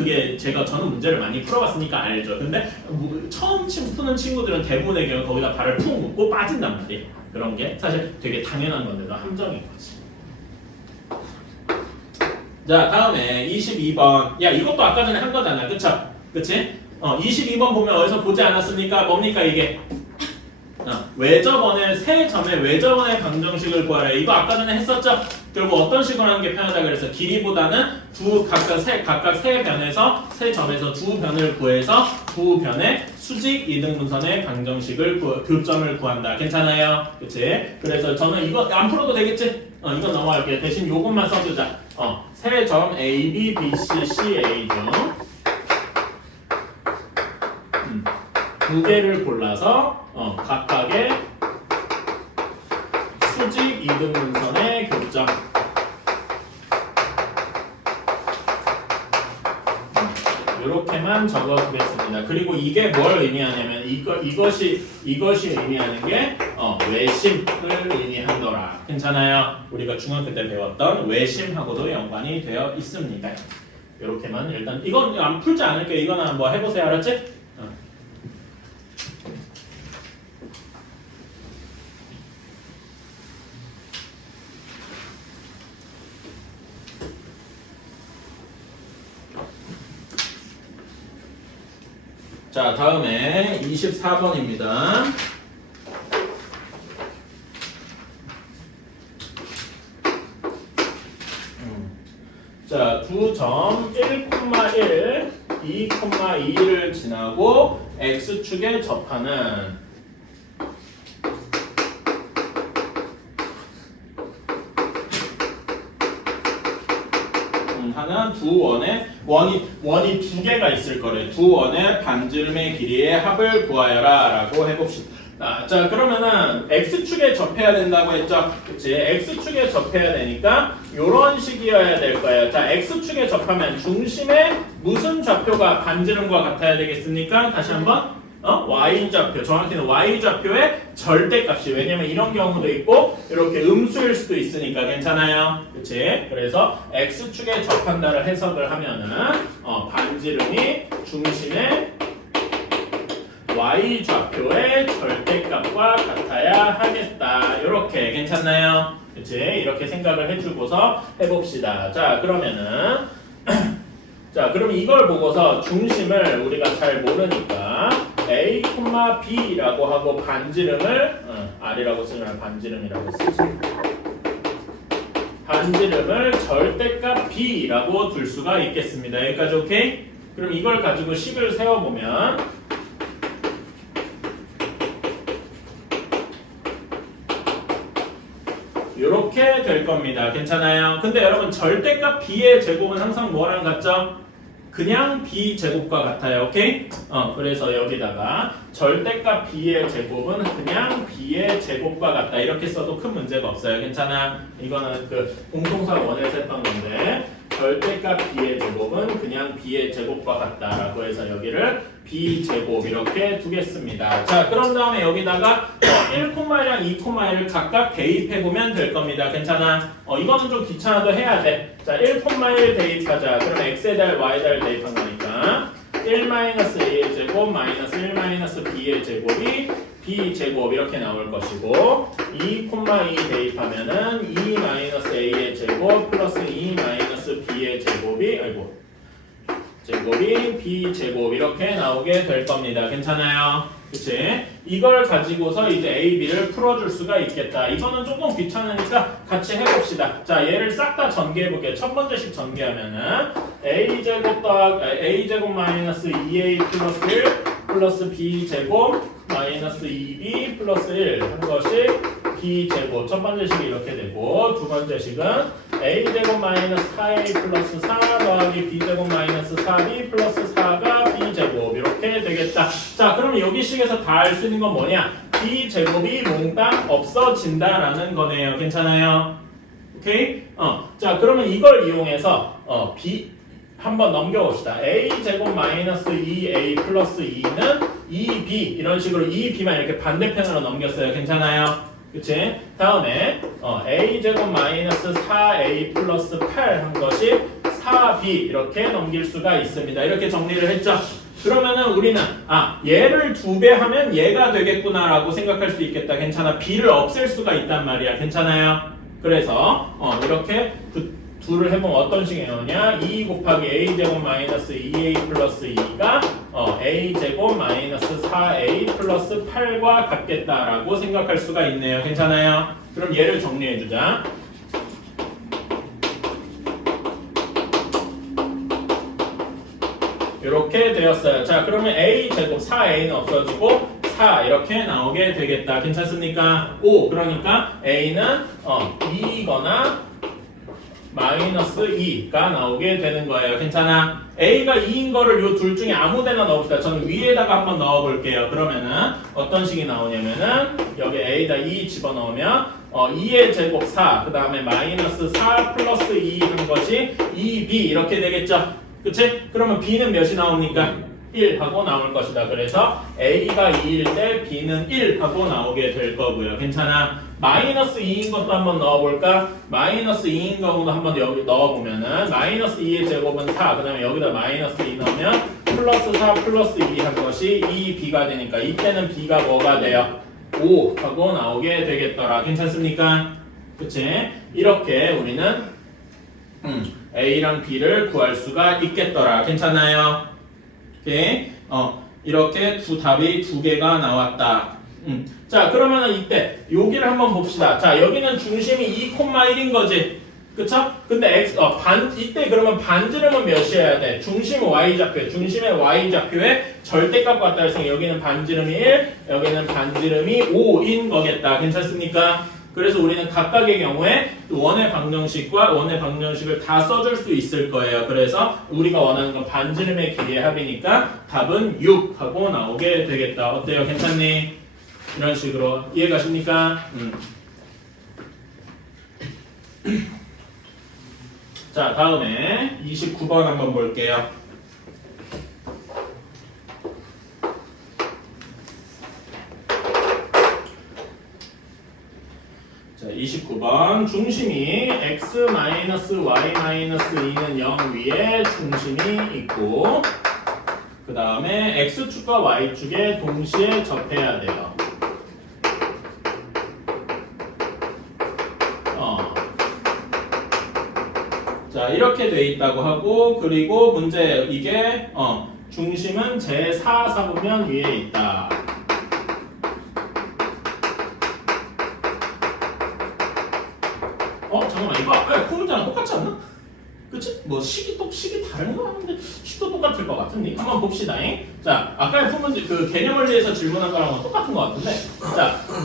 저는 문제를 많이 풀어봤으니까 알죠. 근데 처음 푸는 친구들은 대부분의 경우 거기다 발을 푹 묶고 빠진단 말이에요. 그런 게 사실 되게 당연한 건데도 함정인 거지. 자 다음에 22번. 야 이것도 아까 전에 한 거잖아. 그쵸? 그치? 22번 보면 어디서 보지 않았습니까? 뭡니까 이게? 외접원의 세 점의 외접원의 방정식을 구하라. 이거 아까 전에 했었죠? 결국 어떤 식으로 하는 게 편하다 그래서 길이보다는 각각 세 변에서 세 점에서 두 변을 구해서 두 변의 수직 이등분선의 방정식을 교점을 구한다. 괜찮아요? 그치? 그래서 저는 이거 안 풀어도 되겠지? 이거 넘어갈게요. 대신 요것만 써주자. 세 점 A, B, B, C, C, A 중 두 개를 골라서 각각의 수직 이등분선의 교점 이렇게만 적어보겠습니다. 그리고 이게 뭘 의미하냐면 이것이 의미하는 게 외심을 의미하더라. 괜찮아요? 우리가 중학교 때 배웠던 외심하고도 연관이 되어 있습니다. 이렇게만 일단 이건 안 풀지 않을게요. 이거는 뭐 해보세요. 알았지? 자, 다음에 24번입니다. 자, 두 점 1,1, 2,2를 지나고 x축에 접하는 하는 두 원이 두 개가 있을 거래. 두 원의 반지름의 길이의 합을 구하여라 라고 해봅시다. 자, 그러면은 x축에 접해야 된다고 했죠? 그치? x축에 접해야 되니까 요런 식이어야 될 거예요. 자, x축에 접하면 중심의 무슨 좌표가 반지름과 같아야 되겠습니까? 다시 한번 y좌표, 정확히는 y좌표의 절대값이, 왜냐면 이런 경우도 있고 이렇게 음수일 수도 있으니까 괜찮아요. 그치? 그래서 x축에 접한다를 해석을 하면은 반지름이 중심의 y좌표의 절대값과 같아야 하겠다. 이렇게 괜찮나요? 그치? 이렇게 생각을 해주고서 해봅시다. 자, 그러면은 자, 그럼 이걸 보고서 중심을 우리가 잘 모르니까 a, b라고 하고 반지름을 r이라고 쓰면 반지름이라고 쓰지. 반지름을 절대값 b라고 둘 수가 있겠습니다. 여기까지 오케이? 그럼 이걸 가지고 식을 세워보면 이렇게 될 겁니다. 괜찮아요? 근데 여러분 절대값 b의 제곱은 항상 뭐랑 같죠? 그냥 b 제곱과 같아요. 오케이? 그래서 여기다가 절대값 b의 제곱은 그냥 b의 제곱과 같다. 이렇게 써도 큰 문제가 없어요. 괜찮아? 이거는 그 공통사 원에서 했던 건데 절대값 b의 제곱은 그냥 b의 제곱과 같다라고 해서 여기를 b 제곱 이렇게 두겠습니다. 자, 그런 다음에 여기다가 1,1랑 2,1을 각각 대입해보면 될 겁니다. 괜찮아? 이거는 좀 귀찮아도 해야 돼. 자, 1,1 대입하자. 그러면 x에 달 y에 달 대입한 거니까 1-a의 제곱 마이너스 1-b의 제곱이 b제곱 이렇게 나올 것이고 2,2 대입하면은 2-a의 제곱 플러스 2-b의 제곱이 제곱이 b제곱 이렇게 나오게 될 겁니다. 괜찮아요? 그치? 이걸 가지고서 이제 a, b를 풀어줄 수가 있겠다. 이거는 조금 귀찮으니까 같이 해봅시다. 자, 얘를 싹 다 전개해볼게요. 첫 번째씩 전개하면은 a제곱 마이너스 2a 플러스 1 플러스 b제곱 마이너스 2b 플러스 1 한 것이 b제곱. 첫 번째식이 이렇게 되고 두 번째식은 a제곱 마이너스 4a 플러스 4 더하기 b제곱 마이너스 4b 플러스 4가 b제곱 이렇게 되겠다. 자, 그러면 여기 식에서 다 알 수 있는 건 뭐냐? b제곱이 몽땅 없어진다라는 거네요. 괜찮아요? 오케이? 자, 그러면 이걸 이용해서 b 한번 넘겨봅시다. a제곱 마이너스 2a 플러스 2는 2b 이런 식으로 2b만 이렇게 반대편으로 넘겼어요. 괜찮아요? 그치? 다음에 a제곱 마이너스 4a 플러스 8 한 것이 4b 이렇게 넘길 수가 있습니다. 이렇게 정리를 했죠? 그러면은 우리는 얘를 2배 하면 얘가 되겠구나 라고 생각할 수 있겠다. 괜찮아? b를 없앨 수가 있단 말이야. 괜찮아요? 그래서 이렇게 둘을 해보면 어떤 식이 나오냐? 2 곱하기 a제곱 마이너스 2a 플러스 2가 a제곱 마이너스 4a 플러스 8과 같겠다라고 생각할 수가 있네요. 괜찮아요? 그럼 얘를 정리해주자. 이렇게 되었어요. 자, 그러면 a제곱 4a는 없어지고 4 이렇게 나오게 되겠다. 괜찮습니까? 그러니까 a는 2거나 마이너스 2가 나오게 되는 거예요. 괜찮아? a가 2인 거를 요 둘 중에 아무 데나 넣읍시다. 저는 위에다가 한번 넣어볼게요. 그러면은 어떤 식이 나오냐면은 여기 a에다 2 집어넣으면 2의 제곱 4, 그 다음에 마이너스 4 플러스 2 한 것이 2b 이렇게 되겠죠? 그치? 그러면 b는 몇이 나옵니까? 1 하고 나올 것이다. 그래서 a가 2일 때 b는 1 하고 나오게 될 거고요. 괜찮아? 마이너스 2인 것도 한번 넣어볼까? 마이너스 2인 거도 한번 여기 넣어보면은 마이너스 2의 제곱은 4, 그 다음에 여기다 마이너스 2 넣으면 플러스 4 플러스 2 한 것이 2b가 되니까 이때는 b가 뭐가 돼요? 5 하고 나오게 되겠더라. 괜찮습니까? 그치? 이렇게 우리는 a랑 b를 구할 수가 있겠더라. 괜찮아요? 오케이? 이렇게 답이 두 개가 나왔다. 자, 그러면은 이때 여기를 한번 봅시다. 자, 여기는 중심이 2,1인 거지. 그쵸? 근데 이때 그러면 반지름은 몇이어야 돼? 중심 y좌표, 중심의 y좌표에 절대값 같다 해서 여기는 반지름이 1, 여기는 반지름이 5인 거겠다. 괜찮습니까? 그래서 우리는 각각의 경우에 원의 방정식과 원의 방정식을 다 써줄 수 있을 거예요. 그래서 우리가 원하는 건 반지름의 길이의 합이니까 답은 6 하고 나오게 되겠다. 어때요? 괜찮니? 이런 식으로 이해가십니까? 자, 다음에 29번 한번 볼게요. 자, 29번 중심이 x-y-2는 0 위에 중심이 있고 그 다음에 x축과 y축에 동시에 접해야 돼요. 자, 이렇게 돼 있다고 하고 그리고 문제 이게 중심은 제4사분면 위에 있다. 잠깐만 이거 아까 그 문제랑 똑같지 않나? 그치? 뭐 식이 다른 거 하는데 식도 똑같을 것 같은데 한번 봅시다잉. 자, 아까의 문제 그 개념 원리에서 질문한 거랑은 똑같은 것 같은데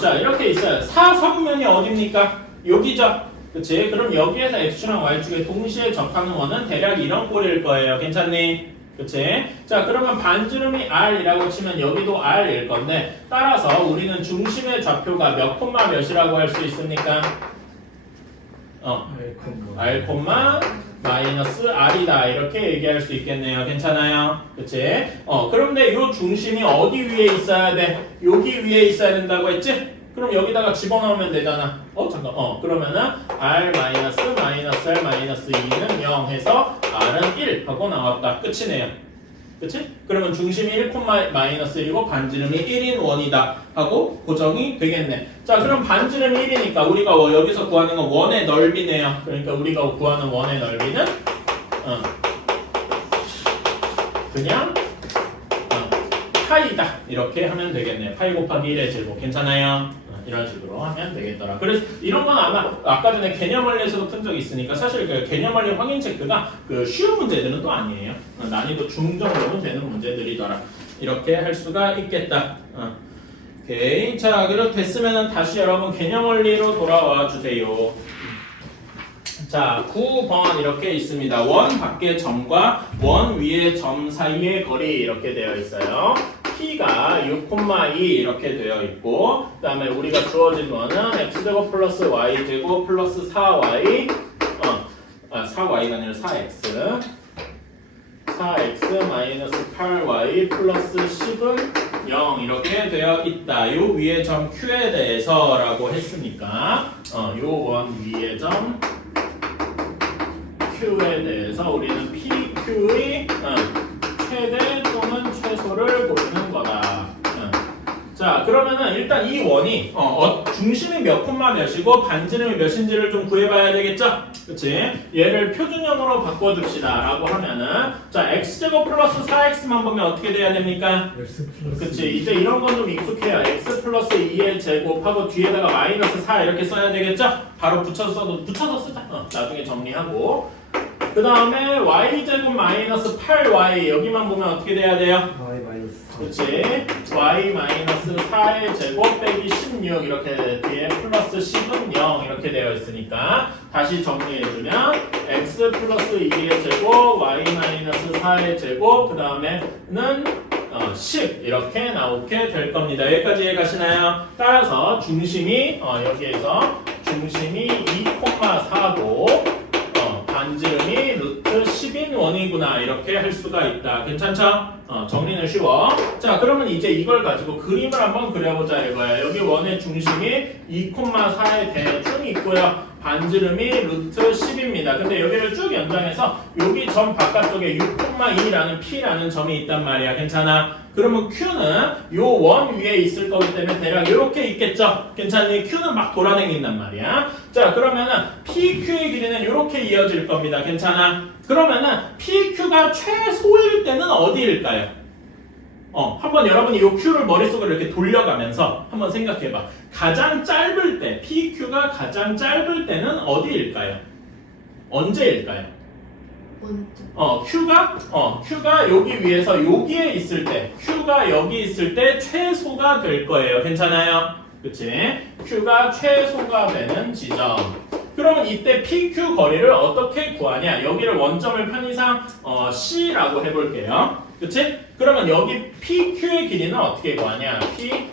자 이렇게 있어요. 4사분면이 어딥니까? 여기죠. 그치? 그럼 여기에서 x축이랑 y축에 동시에 접하는 원은 대략 이런 꼴일 거예요. 괜찮니? 그치? 자, 그러면 반지름이 r이라고 치면 여기도 r일 건데 따라서 우리는 중심의 좌표가 몇 콤마 몇이라고 할 수 있습니까? r 마이너스 r이다 이렇게 얘기할 수 있겠네요. 괜찮아요? 그치? 그런데 이 중심이 어디 위에 있어야 돼? 여기 위에 있어야 된다고 했지? 그럼 여기다가 집어넣으면 되잖아. 그러면은 r 마이너스 r 마이너스 2는 0 해서 r은 1 하고 나왔다. 끝이네요. 그치? 그러면 중심이 1,-1이고 반지름이 1인 원이다 하고 고정이 되겠네. 자, 그럼 반지름이 1이니까 우리가 여기서 구하는 건 원의 넓이네요. 그러니까 우리가 구하는 원의 넓이는 그냥 파이다 이렇게 하면 되겠네요. 파이 곱하기 1의 제곱. 괜찮아요? 이런 식으로 하면 되겠더라. 그래서 이런 건 아마 아까 전에 개념 원리에서도 푼 적이 있으니까 사실 그 개념 원리 확인 체크가 그 쉬운 문제들은 또 아니에요. 난이도 중정도는 되는 문제들이더라. 이렇게 할 수가 있겠다. 오케이. 자, 그럼 됐으면은 다시 여러분 개념 원리로 돌아와 주세요. 자, 9번 이렇게 있습니다. 원 밖의 점과 원 위의 점 사이의 거리 이렇게 되어 있어요. P가 6,2 이렇게 되어 있고 그 다음에 우리가 주어진 원은 x제곱 플러스 y제곱 플러스 4y 4y가 아니라 4x 마이너스 8y 플러스 10은 0 이렇게 되어 있다. 요 위의 점 Q에 대해서 라고 했으니까 요 원 위의 점 Q에 대해서 우리는 PQ의 최대 또는 최소를 고르는 거다. 자, 그러면은 일단 이 원이 중심이 몇 콤마 몇이고 반지름이 몇인지를 좀 구해봐야 되겠죠? 그치? 얘를 표준형으로 바꿔줍시다 라고 하면은 자, x제곱 플러스 4x만 보면 어떻게 돼야 됩니까? 그치? 이제 이런 건 좀 익숙해요. x 플러스 2의 제곱하고 뒤에다가 마이너스 4 이렇게 써야 되겠죠? 바로 붙여서 쓰자. 나중에 정리하고 그 다음에 y제곱 마이너스 8y 여기만 보면 어떻게 돼야 돼요? y 마이너스 4. 그치? y 마이너스 4의 제곱 빼기 16 이렇게 뒤에 플러스 10은 0 이렇게 되어 있으니까 다시 정리해주면 x 플러스 2의 제곱 y 마이너스 4의 제곱 그 다음에는 10 이렇게 나오게 될 겁니다. 여기까지 이해가시나요? 따라서 중심이 여기에서 중심이 2,4도 반지름이 루트 10인 원이구나 이렇게 할 수가 있다. 괜찮죠? 정리는 쉬워. 자, 그러면 이제 이걸 가지고 그림을 한번 그려보자 이거야. 여기 원의 중심이 2,4의 대충 있고요. 반지름이 루트 10입니다. 근데 여기를 쭉 연장해서 여기 점 바깥쪽에 6,2라는 P라는 점이 있단 말이야. 괜찮아? 그러면 Q는 요 원 위에 있을 거기 때문에 대략 이렇게 있겠죠? 괜찮니? Q는 막 돌아다닌단 말이야. 자, 그러면은 PQ의 길이는 이렇게 이어질 겁니다. 괜찮아? 그러면은 PQ가 최소일 때는 어디일까요? 한번 여러분이 이 Q를 머릿속으로 이렇게 돌려가면서 한번 생각해봐. 가장 짧을 때, PQ가 가장 짧을 때는 어디일까요? 언제일까요? 먼저. Q가 여기 위에서 여기에 있을 때, Q가 여기 있을 때 최소가 될 거예요. 괜찮아요? 그치? Q가 최소가 되는 지점. 그러면 이때 PQ 거리를 어떻게 구하냐? 여기를 원점을 편의상 C라고 해볼게요. 그치? 그러면 여기 PQ의 길이는 어떻게 구하냐? Q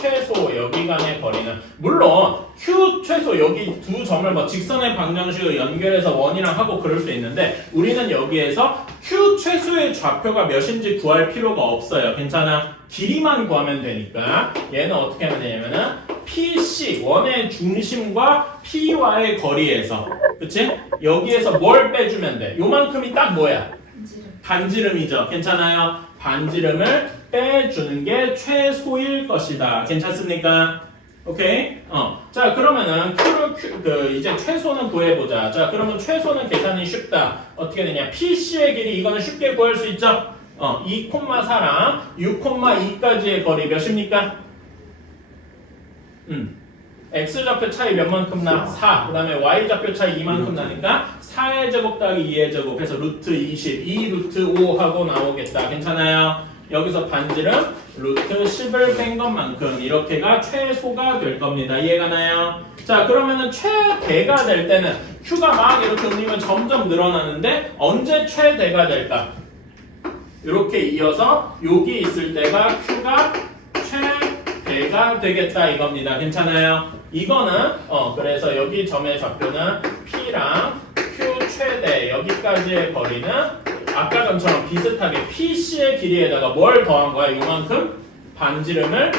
최소 여기 간의 거리는 물론 Q 최소 여기 두 점을 뭐 직선의 방정식으로 연결해서 원이랑 하고 그럴 수 있는데 우리는 여기에서 Q 최소의 좌표가 몇인지 구할 필요가 없어요. 괜찮아? 길이만 구하면 되니까 얘는 어떻게 하면 되냐면은 PC 원의 중심과 P와의 거리에서 그치? 여기에서 뭘 빼주면 돼? 요만큼이 딱 뭐야? 반지름이죠. 괜찮아요? 반지름을 빼주는 게 최소일 것이다. 괜찮습니까? 오케이? 자, 그러면은 이제 최소는 구해보자. 자, 그러면 최소는 계산이 쉽다. 어떻게 되냐? PC의 길이 이거는 쉽게 구할 수 있죠? 2,4랑 6,2까지의 거리 몇입니까? X좌표 차이 몇만큼 나? 4. 그 다음에 Y좌표 차이 2만큼 나니까 4의 제곱 더하기 2의 제곱 해서 루트 20, 2 루트 5 하고 나오겠다. 괜찮아요? 여기서 반지름 루트 10을 뺀 것만큼 이렇게가 최소가 될 겁니다. 이해가 나요? 자, 그러면은 최대가 될 때는 Q가 막 이렇게 움직이면 점점 늘어나는데 언제 최대가 될까? 이렇게 이어서 여기 있을 때가 Q가 최대가 되겠다 이겁니다. 괜찮아요? 이거는 그래서 여기 점의 좌표는 P랑 Q 최대 여기까지의 거리는 아까 전처럼 비슷하게 PC의 길이에다가 뭘 더한 거야? 요만큼 반지름을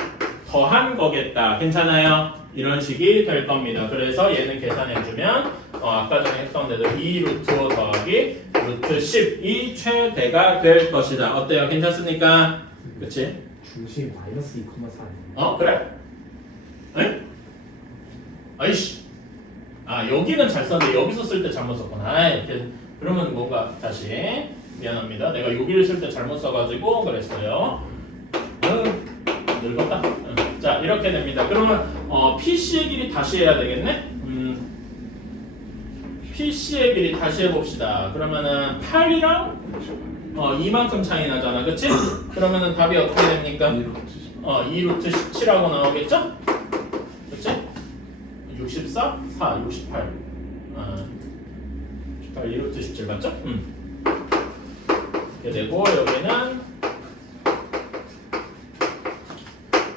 더한 거겠다. 괜찮아요? 이런 식이 될 겁니다. 그래서 얘는 계산해주면 아까 전에 했던 데도 2 루트 5 더하기 루트 10이 최대가 될 것이다. 어때요? 괜찮습니까? 그치? 중심 마이너스 2,4 그래? 에? 아이씨. 여기는 잘 썼는데 여기서 쓸 때 잘못 썼구나. 이렇게 그러면 뭔가 다시 미안합니다. 내가 여기를 쓸 때 잘못 써가지고 그랬어요. 늙었다. 자, 이렇게 됩니다. 그러면 PC의 길이 다시 해야 되겠네. PC의 길이 다시 해봅시다. 그러면은 8이랑 이만큼 차이 나잖아, 그치? 그러면은 답이 어떻게 됩니까? 2 루트 17하고 나오겠죠? 그치? 64, 4, 68. 18, 2 루트 17 맞죠? 이렇게 되고 여기는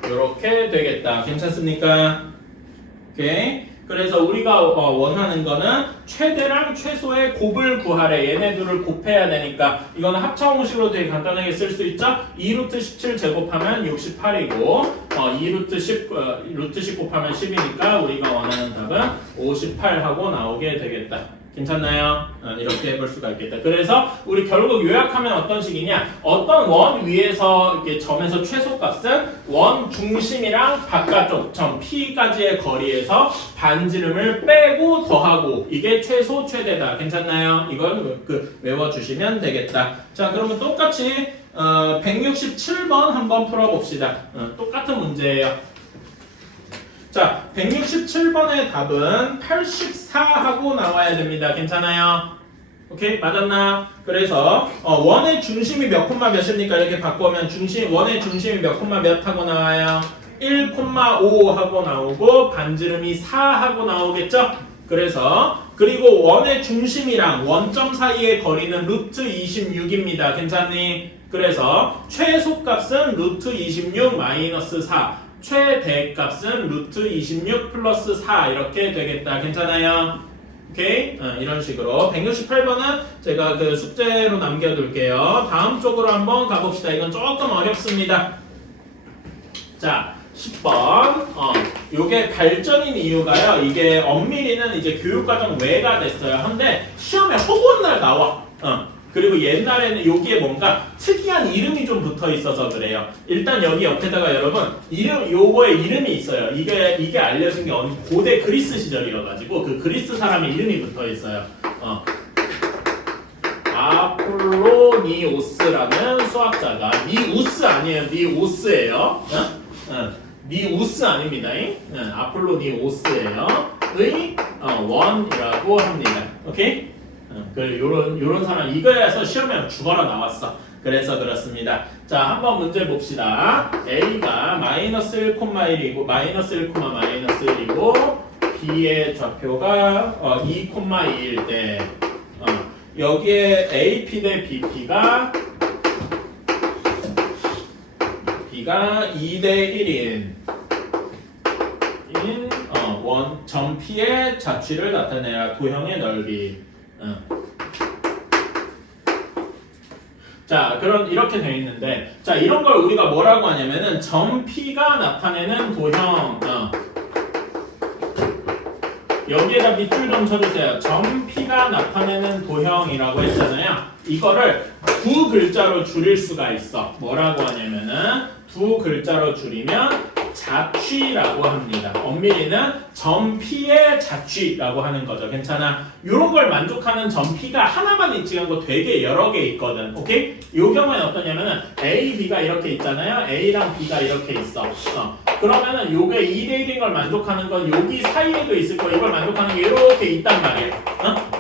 이렇게 되겠다. 괜찮습니까? 오케이. 그래서 우리가 원하는 거는 최대랑 최소의 곱을 구하래. 얘네들을 곱해야 되니까 이거는 합차공식으로 되게 간단하게 쓸 수 있죠? 2루트 17 제곱하면 68이고 2루트 10 루트 10 곱하면 10이니까 우리가 원하는 답은 58하고 나오게 되겠다. 괜찮나요? 이렇게 해볼 수가 있겠다. 그래서 우리 결국 요약하면 어떤 식이냐? 어떤 원 위에서 이렇게 점에서 최소값은 원 중심이랑 바깥쪽 점 P까지의 거리에서 반지름을 빼고 더하고 이게 최소 최대다. 괜찮나요? 이걸 외워주시면 되겠다. 자, 그러면 똑같이 167번 한번 풀어봅시다. 똑같은 문제예요. 자, 167번의 답은 84하고 나와야 됩니다. 괜찮아요? 오케이? 맞았나? 그래서 원의 중심이 몇 콤마 몇입니까? 이렇게 바꾸면 원의 중심이 몇 콤마 몇 하고 나와요? 1,5 하고 나오고 반지름이 4 하고 나오겠죠? 그리고 원의 중심이랑 원점 사이의 거리는 루트 26입니다. 괜찮니? 그래서 최소값은 루트 26 마이너스 4 최대값은 루트 26 플러스 4 이렇게 되겠다. 괜찮아요? 오케이? 이런 식으로 168번은 제가 그 숙제로 남겨둘게요. 다음 쪽으로 한번 가봅시다. 이건 조금 어렵습니다. 자, 10번 요게 발전인 이유가요. 이게 엄밀히는 이제 교육과정 외가 됐어요. 근데 시험에 허구한 날 나와. 그리고 옛날에는 여기에 뭔가 특이한 이름이 좀 붙어 있어서 그래요. 일단 여기 옆에다가 여러분 요거에 이름이 있어요. 이게 알려진 게 고대 그리스 시절이어가지고 그 그리스 사람의 이름이 붙어 있어요. 아폴로니오스라는 수학자가 니우스 아니에요. 니오스예요. 니우스 아닙니다. 아폴로니오스예요. 의 원이라고 합니다. 오케이? 요런 사람 이거에서 시험에 죽어라 나왔어. 그래서 그렇습니다. 자, 한번 문제 봅시다. A가 마이너스 1,1이고 마이너스 1,-1이고 B의 좌표가 2,2일 때 여기에 AP 대 BP가 B가 2대 1인 점 P의 자취를 나타내라. 도형의 넓이. 자, 이렇게 되어 있는데, 자, 이런 걸 우리가 뭐라고 하냐면은 점 P가 나타내는 도형. 여기에다 밑줄 좀 쳐주세요. 점 P가 나타내는 도형이라고 했잖아요. 이거를 두 글자로 줄일 수가 있어. 뭐라고 하냐면은 두 글자로 줄이면 자취라고 합니다. 엄밀히는 점 P의 자취라고 하는 거죠. 괜찮아? 이런 걸 만족하는 점 P가 하나만 있지 않고 되게 여러 개 있거든. 오케이? 이 경우에는 어떠냐면은 A, B가 이렇게 있잖아요. A랑 B가 이렇게 있어. 그러면은 요게 2대 1인 걸 만족하는 건 여기 사이에도 있을 거고 이걸 만족하는 게 이렇게 있단 말이에요.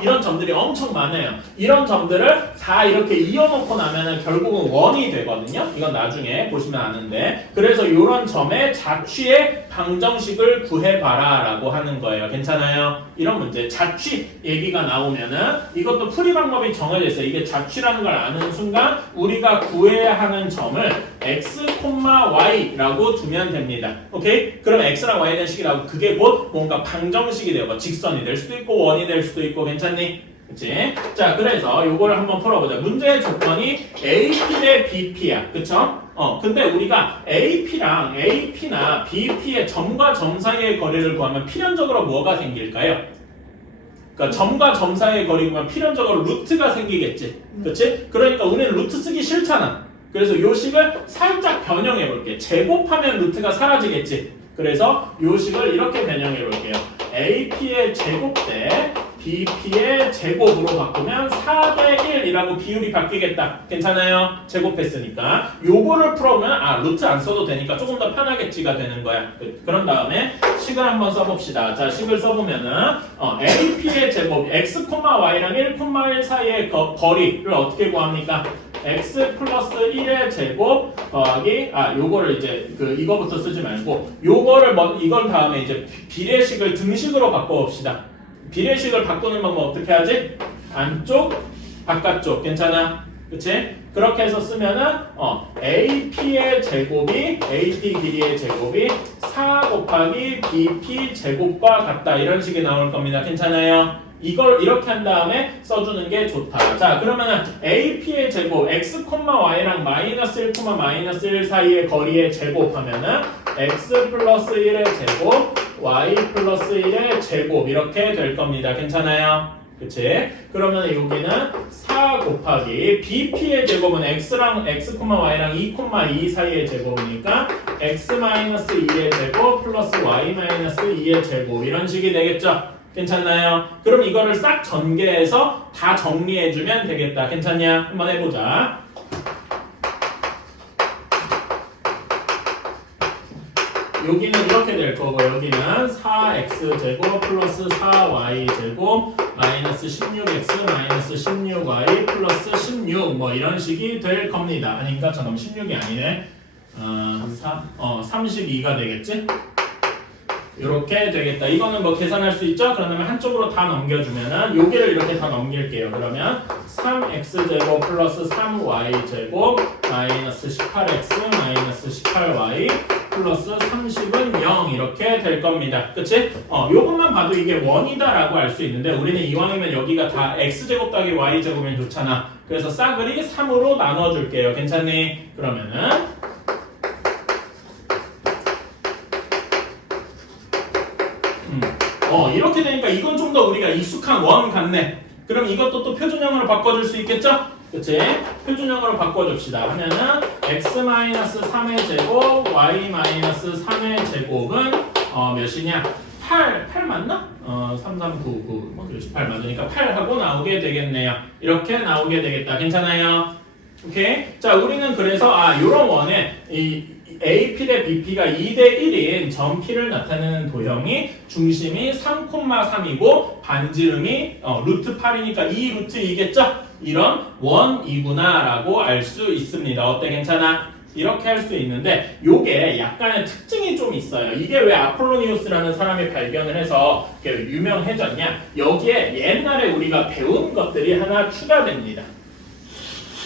이런 점들이 엄청 많아요. 이런 점들을 다 이렇게 이어놓고 나면은 결국은 원이 되거든요. 이건 나중에 보시면 아는데. 그래서 이런 점의 자취의 방정식을 구해봐라 라고 하는 거예요. 괜찮아요? 이런 문제. 자취 얘기가 나오면은 이것도 풀이 방법이 정해져 있어요. 이게 자취라는 걸 아는 순간 우리가 구해야 하는 점을 x, y라고 두면 됩니다. 오케이? 그럼 x랑 y에 대한 식이 나오고 그게 곧 뭔가 방정식이 되고 뭐 직선이 될 수도 있고 원이 될 수도 있고 괜찮니? 그치? 자, 그래서 요거를 한번 풀어보자. 문제의 조건이 AP 대 BP야. 그쵸? 근데 우리가 AP나 BP의 점과 점 사이의 거리를 구하면 필연적으로 뭐가 생길까요? 그러니까 점과 점 사이의 거리 구하면 필연적으로 루트가 생기겠지. 그치? 그러니까 우리는 루트 쓰기 싫잖아. 그래서 요 식을 살짝 변형해 볼게. 제곱하면 루트가 사라지겠지. 그래서 요 식을 이렇게 변형해 볼게요. AP의 제곱 대 BP의 제곱으로 바꾸면 4대 1이라고 비율이 바뀌겠다. 괜찮아요? 제곱했으니까. 요거를 풀어보면 루트 안 써도 되니까 조금 더 편하겠지가 되는 거야. 그런 다음에 식을 한번 써봅시다. 자, 식을 써보면은 AP의 제곱 x, y랑 1,1 사이의 거리를 어떻게 구합니까? x 플러스 1의 제곱 더하기 요거를 이제 이거부터 쓰지 말고 요거를 이걸 다음에 이제 비례식을 등식으로 바꿔봅시다. 비례식을 바꾸는 방법 어떻게 하지? 안쪽, 바깥쪽. 괜찮아? 그치? 그렇게 해서 쓰면은 AP의 제곱이 AP 길이의 제곱이 4 곱하기 BP 제곱과 같다. 이런 식이 나올 겁니다. 괜찮아요? 이걸 이렇게 한 다음에 써주는 게 좋다. 자, 그러면은 AP의 제곱 x, y랑 마이너스 1, 마이너스 1 사이의 거리의 제곱하면은 x 플러스 1의 제곱, y 플러스 1의 제곱 이렇게 될 겁니다. 괜찮아요? 그치? 그러면 여기는 4 곱하기 BP의 제곱은 x랑 x, y랑 2, 2 사이의 제곱이니까 x-2의 제곱 플러스 y-2의 제곱 이런 식이 되겠죠? 괜찮나요? 그럼 이거를 싹 전개해서 다 정리해주면 되겠다. 괜찮냐? 한번 해보자. 여기는 이렇게 될 거고 여기는 4x제곱 플러스 4y제곱 마이너스 16x 마이너스 16y 플러스 16 뭐 이런 식이 될 겁니다. 아닌가? 잠깐만 16이 아니네. 32가 되겠지? 이렇게 되겠다. 이거는 뭐 계산할 수 있죠? 그러면 한쪽으로 다 넘겨주면은 여기를 이렇게 다 넘길게요. 그러면 3x제곱 플러스 3y제곱 마이너스 18x 마이너스 18y 플러스 30은 0 이렇게 될 겁니다. 그치? 요것만 봐도 이게 원이다라고 알 수 있는데 우리는 이왕이면 여기가 다 x제곱 더하기 y제곱이면 좋잖아. 그래서 싸그리 3으로 나눠줄게요. 괜찮니? 그러면은 이렇게 되니까 이건 좀 더 우리가 익숙한 원 같네. 그럼 이것도 또 표준형으로 바꿔줄 수 있겠죠? 그치? 표준형으로 바꿔줍시다. 하면은 x-3의 제곱, y-3의 제곱은 몇이냐? 8 맞나? 3, 3, 9, 9 뭐 8 맞으니까 8하고 나오게 되겠네요. 이렇게 나오게 되겠다. 괜찮아요? 오케이? 자, 우리는 그래서 요런 원에 AP 대 BP가 2대 1인 점 P를 나타내는 도형이 중심이 3,3이고 반지름이 루트 8이니까 2 루트 2겠죠? 이런 원이구나 라고 알 수 있습니다. 어때? 괜찮아? 이렇게 할 수 있는데 요게 약간의 특징이 좀 있어요. 이게 왜 아폴로니우스라는 사람이 발견을 해서 유명해졌냐? 여기에 옛날에 우리가 배운 것들이 하나 추가됩니다.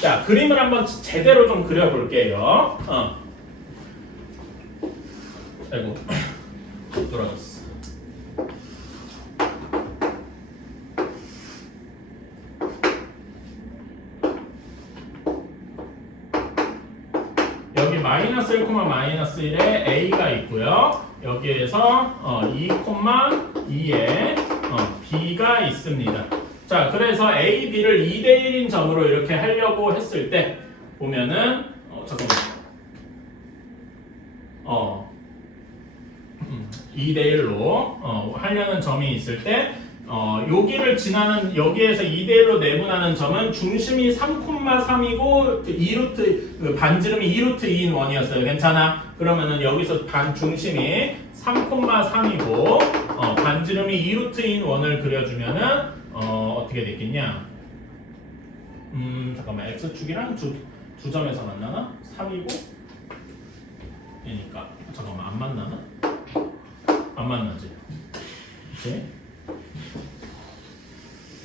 자, 그림을 한번 제대로 좀 그려볼게요. 아이고, 돌아갔어. 여기 마이너스 1, 마이너스 1에 A가 있고요. 여기에서 2, 2에 B가 있습니다. 자, 그래서 A, B를 2대 1인 점으로 이렇게 하려고 했을 때 보면은 잠깐만. 2대 1로 하려는 점이 있을 때 여기를 지나는 여기에서 2대 1로 내분하는 점은 중심이 3,3이고 2루트 반지름이 2루트 2인 원이었어요. 괜찮아? 그러면은 여기서 반 중심이 3,3이고 반지름이 2루트 2인 원을 그려주면은 어떻게 되겠냐? 잠깐만 x축이랑 두 점에서 만나나? 3이고 그러니까 잠깐만 안 만나나? 안 만나지? 그치?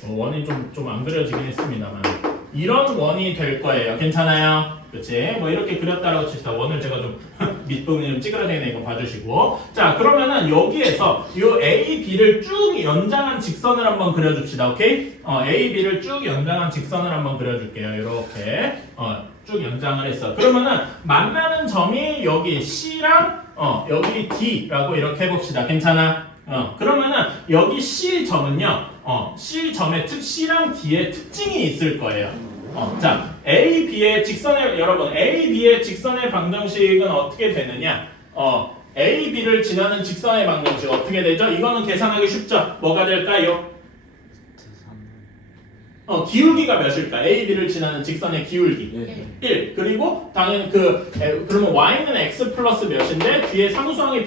원이 좀 안 그려지긴 했습니다만 이런 원이 될 거예요. 괜찮아요? 그치? 뭐 이렇게 그렸다라고 칩시다. 원을 제가 좀 밑부분이 좀 찌그러지는 거 봐주시고 자 그러면은 여기에서 요 A, B를 쭉 연장한 직선을 한번 그려줍시다. 오케이? A, B를 쭉 연장한 직선을 한번 그려줄게요. 이렇게 쭉 연장을 했어. 그러면은 만나는 점이 여기 C랑 여기 D라고 이렇게 해봅시다. 괜찮아? 그러면은 여기 C점은요 C점의 C랑 D의 특징이 있을 거예요. 자, A, B의 직선의 여러분 A, B의 직선의 방정식은 어떻게 되느냐? A, B를 지나는 직선의 방정식 어떻게 되죠? 이거는 계산하기 쉽죠? 뭐가 될까요? 기울기가 몇일까? A, B를 지나는 직선의 기울기 1. 그리고 당연히 그러면 y는 x 플러스 몇인데 뒤에 상수항이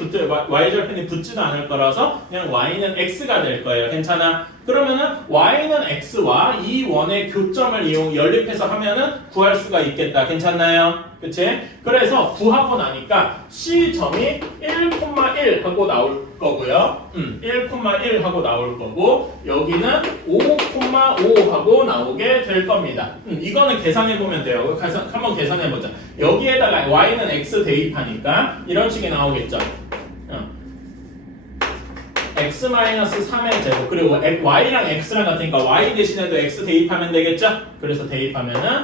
y절편이 붙지도 않을 거라서 그냥 y는 x가 될 거예요. 괜찮아? 그러면은 y는 x와 이 원의 교점을 연립해서 하면은 구할 수가 있겠다. 괜찮나요? 그치? 그래서 구하고 나니까 C점이 1,1 하고 나올 거고요. 1,1 하고 나올 거고 여기는 5,5 하고 나오게 될 겁니다. 이거는 계산해 보면 돼요. 한번 계산해 보자. 여기에다가 y는 x 대입하니까 이런 식이 나오겠죠. x-3의 제곱 그리고 y랑 x랑 같으니까 y 대신에도 x 대입하면 되겠죠? 그래서 대입하면은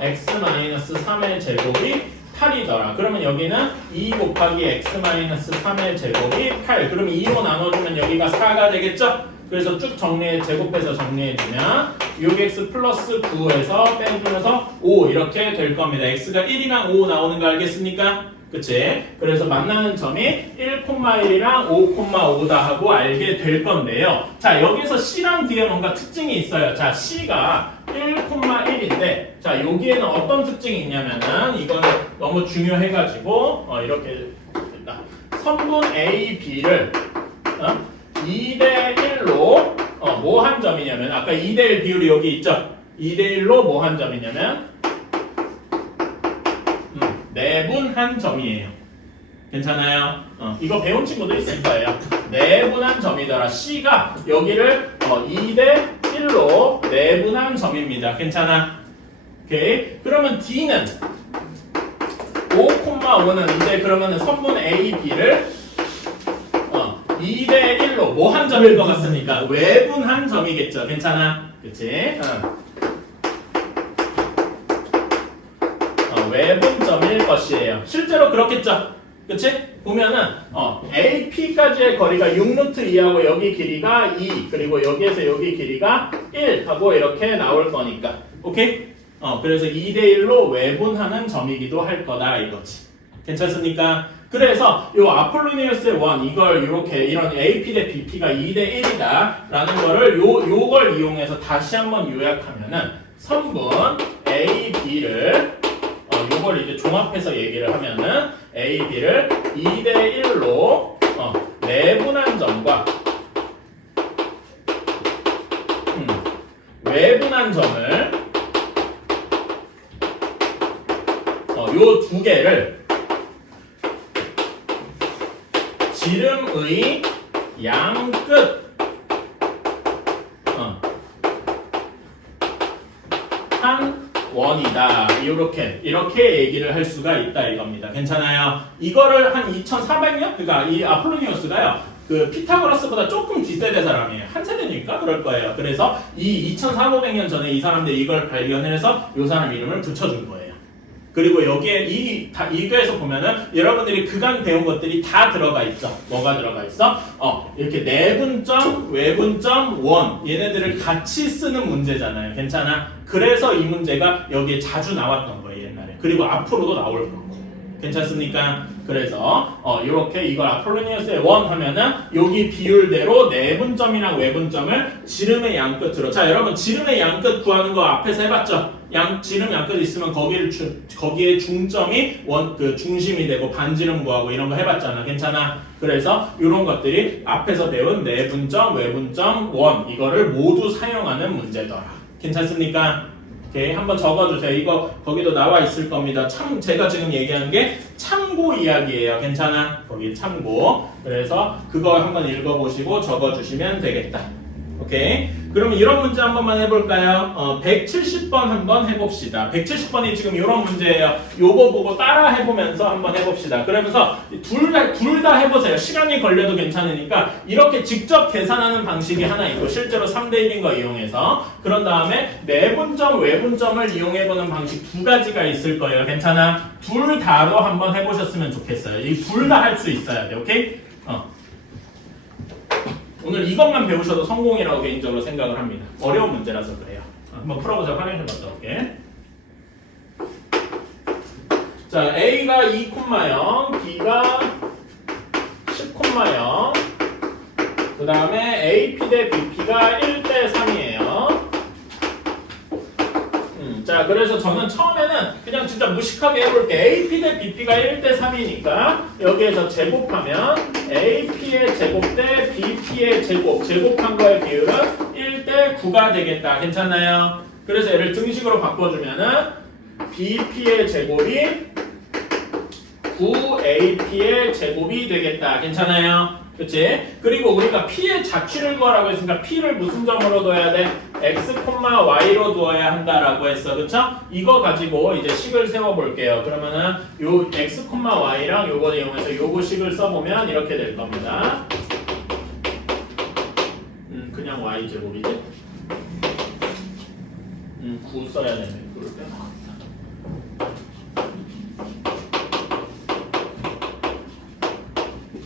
x-3의 제곱이 8이더라. 그러면 여기는 2 곱하기 x-3의 제곱이 8. 그러면 2로 나눠주면 여기가 4가 되겠죠? 그래서 쭉 제곱해서 정리해주면 6x 플러스 9에서 빼주면서 5 이렇게 될 겁니다. x가 1이랑 5 나오는 거 알겠습니까? 그치? 그래서 만나는 점이 1,1이랑 5,5다 하고 알게 될 건데요. 자, 여기서 C랑 D에 뭔가 특징이 있어요. 자, C가 1,1인데, 자, 여기에는 어떤 특징이 있냐면은, 이거는 너무 중요해가지고, 이렇게, 됐다. 선분 A, B를, 2대 1로, 뭐 한 점이냐면, 아까 2대 1 비율이 여기 있죠? 2대 1로 뭐 한 점이냐면, 내분한 점이에요. 괜찮아요? 이거 배운 친구도 있을 거예요. 내분한 점이더라. C가 여기를 2대 1로 내분한 점입니다. 괜찮아? 오케이. 그러면 D는 5,5는 이제 그러면 선분 A, B를 2대 1로 뭐 한 점일 것 같습니까? 외분한 점이겠죠. 괜찮아? 그치? 외분점일 것이에요. 실제로 그렇겠죠? 그치? 보면은 AP까지의 거리가 6루트 2하고 여기 길이가 2 그리고 여기에서 여기 길이가 1 하고 이렇게 나올 거니까 오케이? 그래서 2대 1로 외분하는 점이기도 할 거다 이거지. 괜찮습니까? 그래서 요 아폴로니우스의 원 이걸 이렇게 이런 AP 대 BP가 2대 1이다 라는 거를 요걸 이용해서 다시 한번 요약하면은 선분 A, B를 요걸 이제 종합해서 얘기를 하면은 A, B를 2대 1로 내분한 점과 외분한 점을 요 두 개를 지름의 양끝 한 원이다. 이렇게 얘기를 할 수가 있다 이겁니다. 괜찮아요? 이거를 한 2400년? 그러니까 이 아폴로니우스가요. 그 피타고라스보다 조금 뒷세대 사람이에요. 한 세대니까 그럴 거예요. 그래서 이 2400년 전에 이 사람들이 이걸 발견해서 이 사람 이름을 붙여준 거예요. 그리고 여기에 이거에서 보면은 여러분들이 그간 배운 것들이 다 들어가 있죠. 뭐가 들어가 있어? 이렇게 내분점, 외분점, 원 얘네들을 같이 쓰는 문제잖아요. 괜찮아? 그래서 이 문제가 여기에 자주 나왔던 거예요, 옛날에. 그리고 앞으로도 나올 거고. 괜찮습니까? 그래서 이렇게 이걸 아폴로니우스의 원 하면은 여기 비율대로 내분점이랑 외분점을 지름의 양끝으로. 자, 여러분 지름의 양끝 구하는 거 앞에서 해봤죠? 지름 양끝 있으면 거기에 중점이 그 중심이 되고 반지름 구하고 이런 거 해봤잖아. 괜찮아? 그래서 이런 것들이 앞에서 배운 내분점, 외분점, 원 이거를 모두 사용하는 문제더라. 괜찮습니까? 오케이, 한번 적어주세요. 이거 거기도 나와 있을 겁니다. 제가 지금 얘기하는 게 참고 이야기예요. 괜찮아? 거기 참고. 그래서 그거 한번 읽어보시고 적어주시면 되겠다. 오케이. 그러면 이런 문제 한 번만 해볼까요? 170번 한번 해봅시다. 170번이 지금 이런 문제예요. 요거 보고 따라 해보면서 한번 해봅시다. 그러면서 둘 다 해보세요. 시간이 걸려도 괜찮으니까 이렇게 직접 계산하는 방식이 하나 있고 실제로 3대1인 거 이용해서 그런 다음에 내분점, 외분점을 이용해보는 방식 두 가지가 있을 거예요. 괜찮아? 둘 다로 한번 해보셨으면 좋겠어요. 이 둘 다 할 수 있어야 돼. 오케이? 오늘 이것만 배우셔도 성공이라고 개인적으로 생각을 합니다. 어려운 문제라서 그래요. 한번 풀어보자. 화면 좀 갔다 올게. 자, A가 2,0, B가 10,0. 그 다음에 AP 대 BP가 1대 3이에요. 자, 그래서 저는 처음에는 그냥 진짜 무식하게 해볼게. AP 대 BP가 1대 3이니까 여기에서 제곱하면 AP의 제곱 대 BP의 제곱한 거의 비율은 1대 9가 되겠다. 괜찮나요? 그래서 얘를 등식으로 바꿔주면은 BP의 제곱이 9AP의 제곱이 되겠다. 괜찮아요? 그치? 그리고 우리가 P의 자취를 구하라고 했으니까 P를 무슨 점으로 둬야 돼? X, Y로 두어야 한다라고 했어. 그쵸? 이거 가지고 이제 식을 세워볼게요. 그러면은 요 X, Y랑 요거 이용해서 요거 식을 써보면 이렇게 될 겁니다. 그냥 Y 제곱이지? 9 써야 되네. 그럴 때.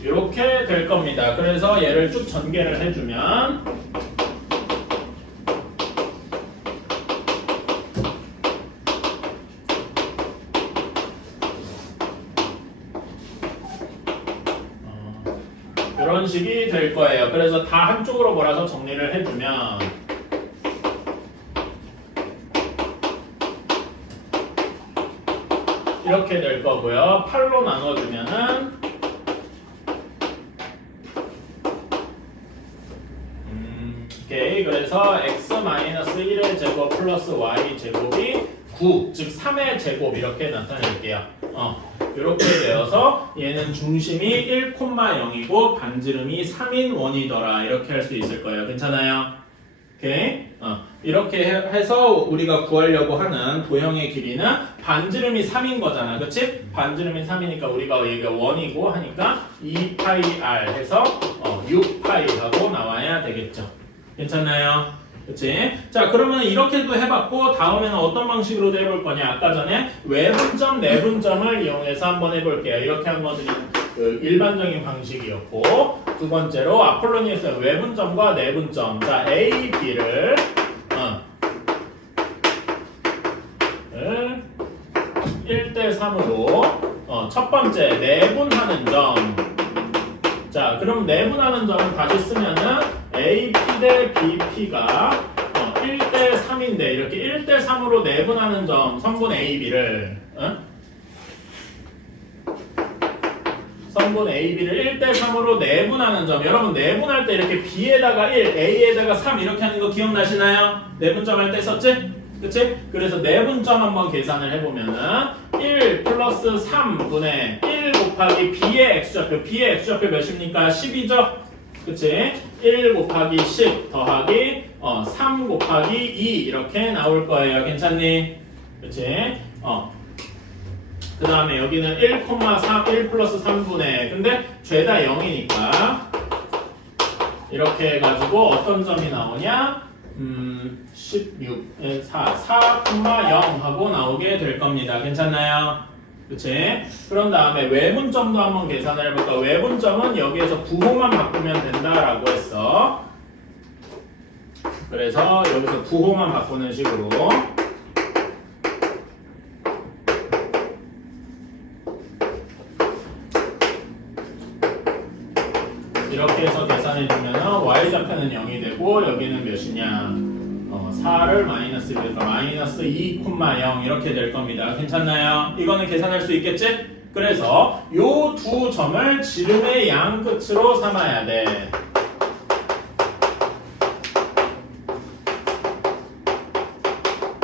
이렇게 될 겁니다. 그래서 얘를 쭉 전개를 해주면 이런 식이 될 거예요. 그래서 다 한쪽으로 몰아서 정리를 해주면 이렇게 될 거고요. 8로 나눠주면은 오케이. 그래서 x-1의 제곱 플러스 y 제곱이 9, 즉 3의 제곱 이렇게 나타낼게요. 이렇게 되어서 얘는 중심이 1,0이고 반지름이 3인 원이더라. 이렇게 할 수 있을 거예요. 괜찮아요? 오케이. 이렇게 해서 우리가 구하려고 하는 도형의 길이는 반지름이 3인 거잖아. 그치? 반지름이 3이니까 우리가 얘가 원이고 하니까 2πr 해서 6π 하고 나와야 되겠죠. 괜찮나요? 그치? 자, 그러면 이렇게도 해봤고 다음에는 어떤 방식으로도 해볼 거냐? 아까 전에 외분점, 내분점을 이용해서 한번 해볼게요. 이렇게 한 것들이 그 일반적인 방식이었고 두 번째로 아폴로니우스의 외분점과 내분점. 자, A, B를 1대 3으로 첫 번째 내분하는 점. 자, 그럼 내분하는 점을 다시 쓰면은 AP 대 BP가 1대 3인데 이렇게 1대 3으로 내분하는 점 성분 AB를 2번분 AB를 1대3으로 내분하는 점. 여러분 내분할 때 이렇게 B에다가 1, A에다가 3 이렇게 하는 거 기억나시나요? 내분점 할 때 썼지? 그치? 그래서 내분점 한번 계산을 해보면은 1 플러스 3분의 1 곱하기 B의 X좌표. B의 X좌표 몇입니까? 10이죠? 그치? 1 곱하기 10 더하기 3 곱하기 2 이렇게 나올 거예요. 괜찮니? 그치? 그 다음에 여기는 1,3, 1 플러스 3분의 근데 죄다 0이니까 이렇게 해가지고 어떤 점이 나오냐? 16, 4,0 하고 나오게 될 겁니다. 괜찮나요? 그치? 그런 다음에 외분점도 한번 계산을 해볼까? 외분점은 여기에서 부호만 바꾸면 된다라고 했어. 그래서 여기서 부호만 바꾸는 식으로 이렇게 해서 계산해주면 y좌표는 0이 되고 여기는 몇이냐 4를 마이너스 1이니까 마이너스 2,0 이렇게 될 겁니다. 괜찮나요? 이거는 계산할 수 있겠지? 그래서 요 두 점을 지름의 양 끝으로 삼아야 돼.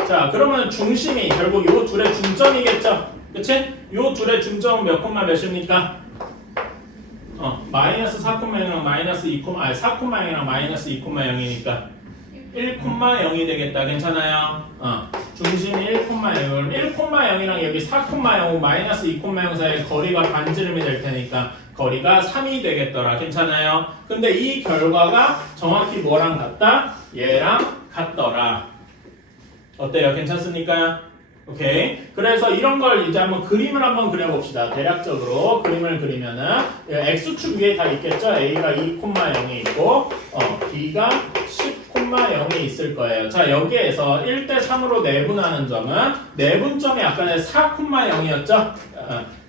자 그러면 중심이 결국 요 둘의 중점이겠죠? 그치? 요 둘의 중점은 몇 콤마 몇입니까? 마이너스 4,0이랑 마이너스 4,0이랑 마이너스 2,0이니까 1,0이 되겠다. 괜찮아요? 중심이 1,0. 1,0이랑 여기 4,0 마이너스 2,0 사이의 거리가 반지름이 될 테니까 거리가 3이 되겠더라. 괜찮아요? 근데 이 결과가 정확히 뭐랑 같다? 얘랑 같더라. 어때요? 괜찮습니까? 오케이. 그래서 이런 걸 이제 한번 그림을 한번 그려봅시다. 대략적으로 그림을 그리면은 x축 위에 다 있겠죠? a가 2,0이 있고 b가 10,0이 있을 거예요. 자 여기에서 1대3으로 내분하는 점은 내분점이 아까는 4,0이었죠?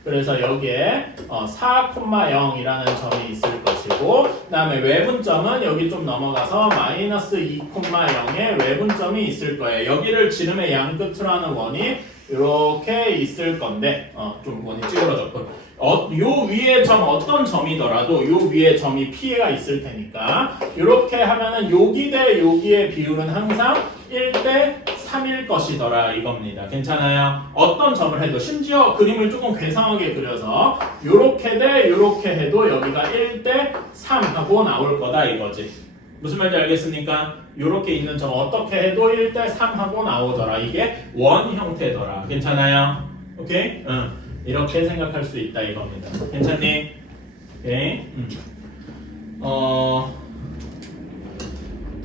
그래서 여기에 4,0이라는 점이 있을 것이고 그 다음에 외분점은 여기 좀 넘어가서 마이너스 2,0의 외분점이 있을 거예요. 여기를 지름의 양 끝으로 하는 원이 이렇게 있을 건데 좀 원이 찌그러졌고 요 위에 점 어떤 점이더라도 요 위에 점이 피해가 있을 테니까 이렇게 하면은 여기 대 여기의 비율은 항상 1대 3일 것이더라 이겁니다. 괜찮아요? 어떤 점을 해도 심지어 그림을 조금 괴상하게 그려서 요렇게 대 요렇게 해도 여기가 1대 3 하고 나올 거다 이거지. 무슨 말인지 알겠습니까? 요렇게 있는 점 어떻게 해도 1대 3 하고 나오더라. 이게 원 형태더라. 괜찮아요? 오케이? 이렇게 생각할 수 있다 이겁니다. 괜찮니? 오케이?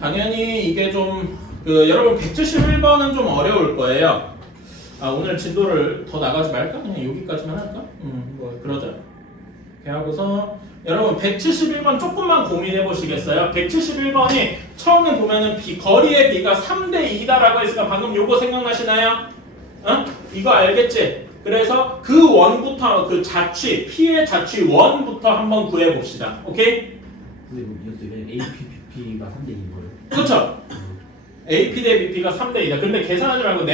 당연히 이게 좀 여러분 171번은 좀 어려울 거예요. 오늘 진도를 더 나가지 말까? 그냥 여기까지만 할까? 뭐 그러자. 이렇게 하고서 여러분 171번 조금만 고민해 보시겠어요? 171번이 처음에 보면은 거리의 비가 3대 2다라고 했으니까 방금 요거 생각나시나요? 이거 알겠지? 그래서 그 원부터 그 자취, P의 자취 원부터 한번 구해 봅시다. 오케이? 근데 이것도 AP, BP가 3대2인 거예요? 그렇죠? AP 대 BP가 3대 2다. 근데 계산하지 말고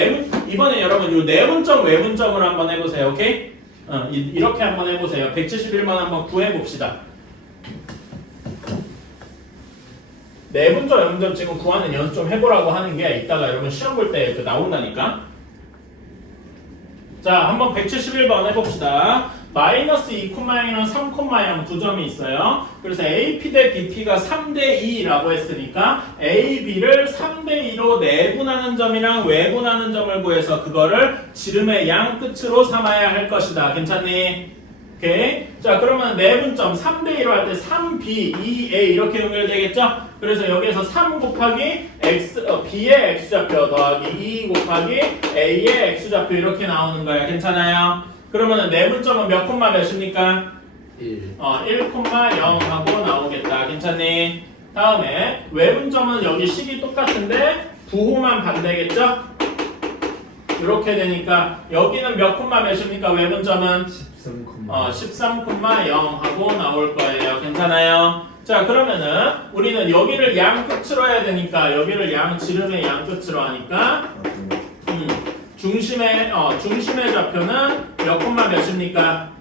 이번에 여러분 요 내분점 외분점으로 한번 해보세요. 오케이? 이렇게 한번 해보세요. 171만 한번 구해봅시다. 내분점 외분점 지금 구하는 연습 좀 해보라고 하는 게 이따가 여러분 시험 볼 때 나온다니까. 자, 한번 171번 해봅시다. 마이너스 2,0이랑 3,0 두 점이 있어요. 그래서 AP 대 BP가 3대 2라고 했으니까 AB를 3대 2로 내분하는 점이랑 외분하는 점을 구해서 그거를 지름의 양 끝으로 삼아야 할 것이다. 괜찮니? 오케이. 자, 그러면 내분점 3대 2로 할 때 3B, 2A 이렇게 연결되겠죠? 그래서 여기에서 3 곱하기 B의 X좌표 더하기 2 곱하기 A의 X좌표 이렇게 나오는 거야. 괜찮아요? 그러면은 내분점은 몇 콤마 몇입니까? 1. 1,0 하고 나오겠다. 괜찮니? 다음에 외분점은 여기 식이 똑같은데 부호만 반대겠죠? 이렇게 되니까 여기는 몇 콤마 몇입니까? 외분점은 13,0 하고 나올 거예요. 괜찮아요? 자, 그러면은 우리는 여기를 양 끝으로 해야 되니까 여기를 지름의 양 끝으로 하니까 중심의 좌표는 몇 콤마 몇입니까?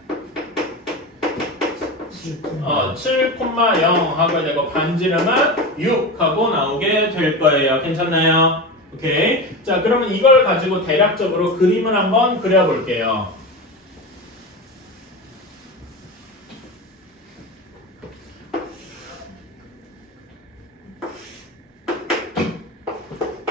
7,0 하게 되고 반지름은 6 하고 나오게 될 거예요. 괜찮나요? 오케이. 자, 그러면 이걸 가지고 대략적으로 그림을 한번 그려볼게요.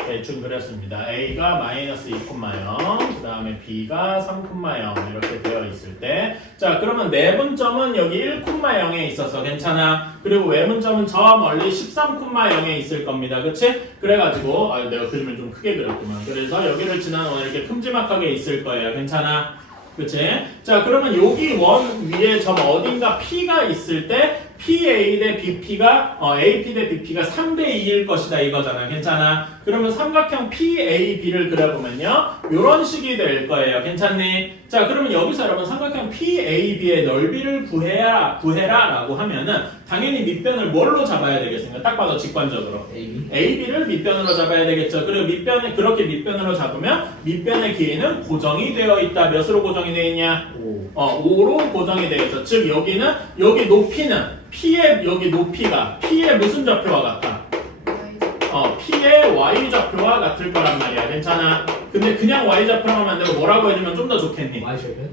대충 그렸습니다. A가 마이너스 2,0, 그 다음에 B가 3,0 이렇게 되어 있을 때, 자, 그러면 내분점은 여기 1,0에 있어서 괜찮아. 그리고 외분점은 저 멀리 13,0에 있을 겁니다. 그치? 그래가지고 내가 그림을 좀 크게 그렸구만. 그래서 여기를 지나면 이렇게 큼지막하게 있을 거예요. 괜찮아? 그치? 자, 그러면 여기 원 위에 점 어딘가 P가 있을 때 PA 대 BP가 AP 대 BP가 3대 2일 것이다 이거잖아. 괜찮아? 그러면 삼각형 PAB를 그려보면요 요런 식이 될 거예요. 괜찮니? 자, 그러면 여기서 여러분 삼각형 PAB의 넓이를 구해라 라고 하면은 당연히 밑변을 뭘로 잡아야 되겠습니까? 딱 봐도 직관적으로 AB를 밑변으로 잡아야 되겠죠. 그리고 밑변을 그렇게 밑변으로 잡으면 밑변의 길이는 고정이 되어 있다. 몇으로 고정이 되어 있냐? 5로 고정이 되어 있어. 즉 여기는 여기 높이는 P의 여기 높이가 P의 무슨 좌표와 같아? P의 Y좌표와 같을 거란 말이야. 괜찮아? 근데 그냥 Y좌표만 만들고 뭐라고 해주면 좀 더 좋겠니? Y좌표?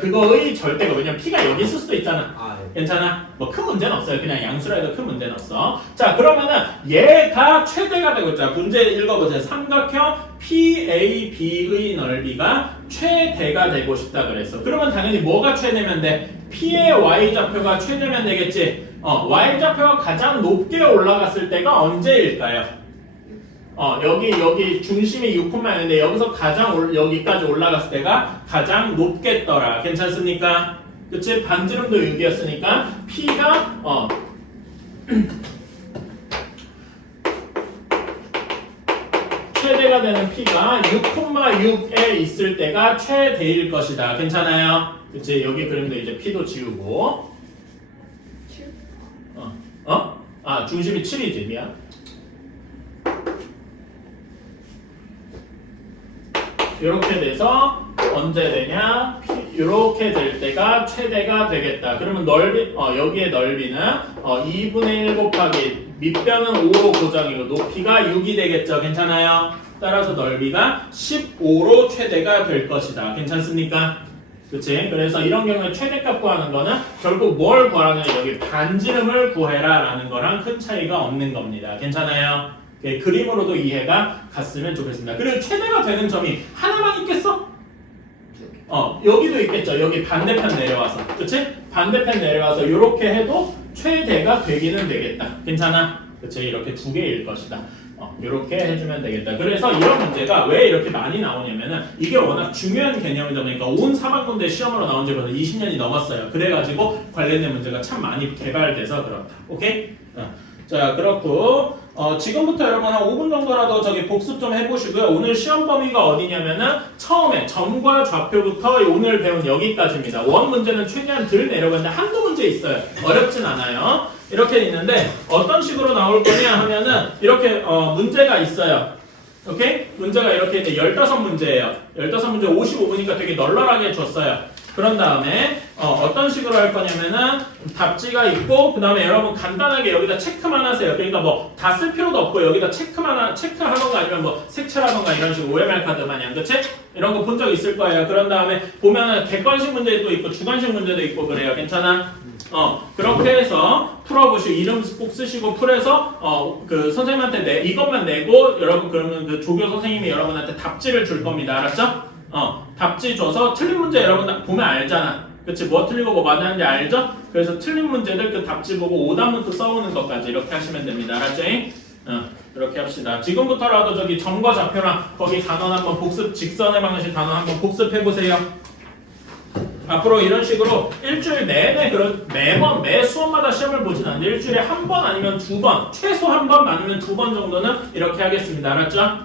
그거의 절대가 왜냐면 P가 여기 있을 수도 있잖아. 네. 괜찮아? 뭐 큰 문제는 없어요. 그냥 양수라 해도 큰 문제는 없어. 자, 그러면은 얘가 최대가 되고 있잖아. 문제 읽어보세요. 삼각형 PAB의 넓이가 최대가 되고 싶다 그랬어. 그러면 당연히 뭐가 최대면 돼? P의 Y좌표가 최대면 되겠지. Y좌표가 가장 높게 올라갔을 때가 언제일까요? 여기 중심이 6,0인데 여기서 가장 여기까지 올라갔을 때가 가장 높겠더라. 괜찮습니까? 그치? 반지름도 6이었으니까 P가 최대가 되는 P가 6,6에 있을 때가 최대일 것이다. 괜찮아요? 그치? 여기 그림도 이제 P도 지우고 중심이 7이지. 미안. 이렇게 돼서 언제 되냐? 이렇게 될 때가 최대가 되겠다. 그러면 넓이 여기의 넓이는 2분의 1 곱하기 밑변은 5로 고정이고 높이가 6이 되겠죠. 괜찮아요? 따라서 넓이가 15로 최대가 될 것이다. 괜찮습니까? 그치? 그래서 이런 경우에 최대값 구하는 거는 결국 뭘 구하라는 여기 반지름을 구해라 라는 거랑 큰 차이가 없는 겁니다. 괜찮아요? 그림으로도 이해가 갔으면 좋겠습니다. 그리고 최대가 되는 점이 하나만 있겠어? 여기도 있겠죠. 여기 반대편 내려와서. 그치? 반대편 내려와서 이렇게 해도 최대가 되기는 되겠다. 괜찮아? 그치? 이렇게 두 개일 것이다. 이렇게 해주면 되겠다. 그래서 이런 문제가 왜 이렇게 많이 나오냐면은 이게 워낙 중요한 개념이다 보니까 온 사방문제 시험으로 나온 지 벌써 20년이 넘었어요. 그래가지고 관련된 문제가 참 많이 개발돼서 그렇다. 오케이? 자, 그렇고 지금부터 여러분 한 5분 정도라도 저기 복습 좀 해보시고요. 오늘 시험 범위가 어디냐면은 처음에 점과 좌표부터 오늘 배운 여기까지입니다. 원 문제는 최대한 덜 내려가는데 한두 문제 있어요. 어렵진 않아요. 이렇게 있는데 어떤 식으로 나올 거냐 하면은 이렇게 문제가 있어요. 오케이? 문제가 이렇게 있는데 15문제예요. 15문제 55분이니까 되게 널널하게 줬어요. 그런 다음에 어떤 식으로 할 거냐면은 답지가 있고 그 다음에 여러분 간단하게 여기다 체크만 하세요. 그러니까 뭐 다 쓸 필요도 없고 여기다 체크하던가 아니면 뭐 색칠하던가 이런 식으로 OMR 카드 마냥 그치? 이런 거 본 적 있을 거예요. 그런 다음에 보면은 객관식 문제도 있고 주관식 문제도 있고 그래요. 괜찮아? 그렇게 해서 풀어보시고 이름 꼭 쓰시고 풀어서 그 선생님한테 이것만 내고 여러분 그러면 그 조교 선생님이 여러분한테 답지를 줄 겁니다. 알았죠? 답지 줘서 틀린 문제 여러분 보면 알잖아. 그치? 뭐 틀리고 뭐 맞았는지 알죠? 그래서 틀린 문제들 그 답지 보고 오답노트 써오는 것까지 이렇게 하시면 됩니다. 알았죠? 이렇게 합시다. 지금부터라도 저기 점과 좌표랑 거기 단원 한번 복습, 직선의 방식 단원 한번 복습해보세요. 앞으로 이런 식으로 일주일 내내 매번 매 수업마다 시험을 보진 않는데 일주일에 한 번 아니면 두 번, 최소 한 번 아니면 두 번 정도는 이렇게 하겠습니다. 알았죠?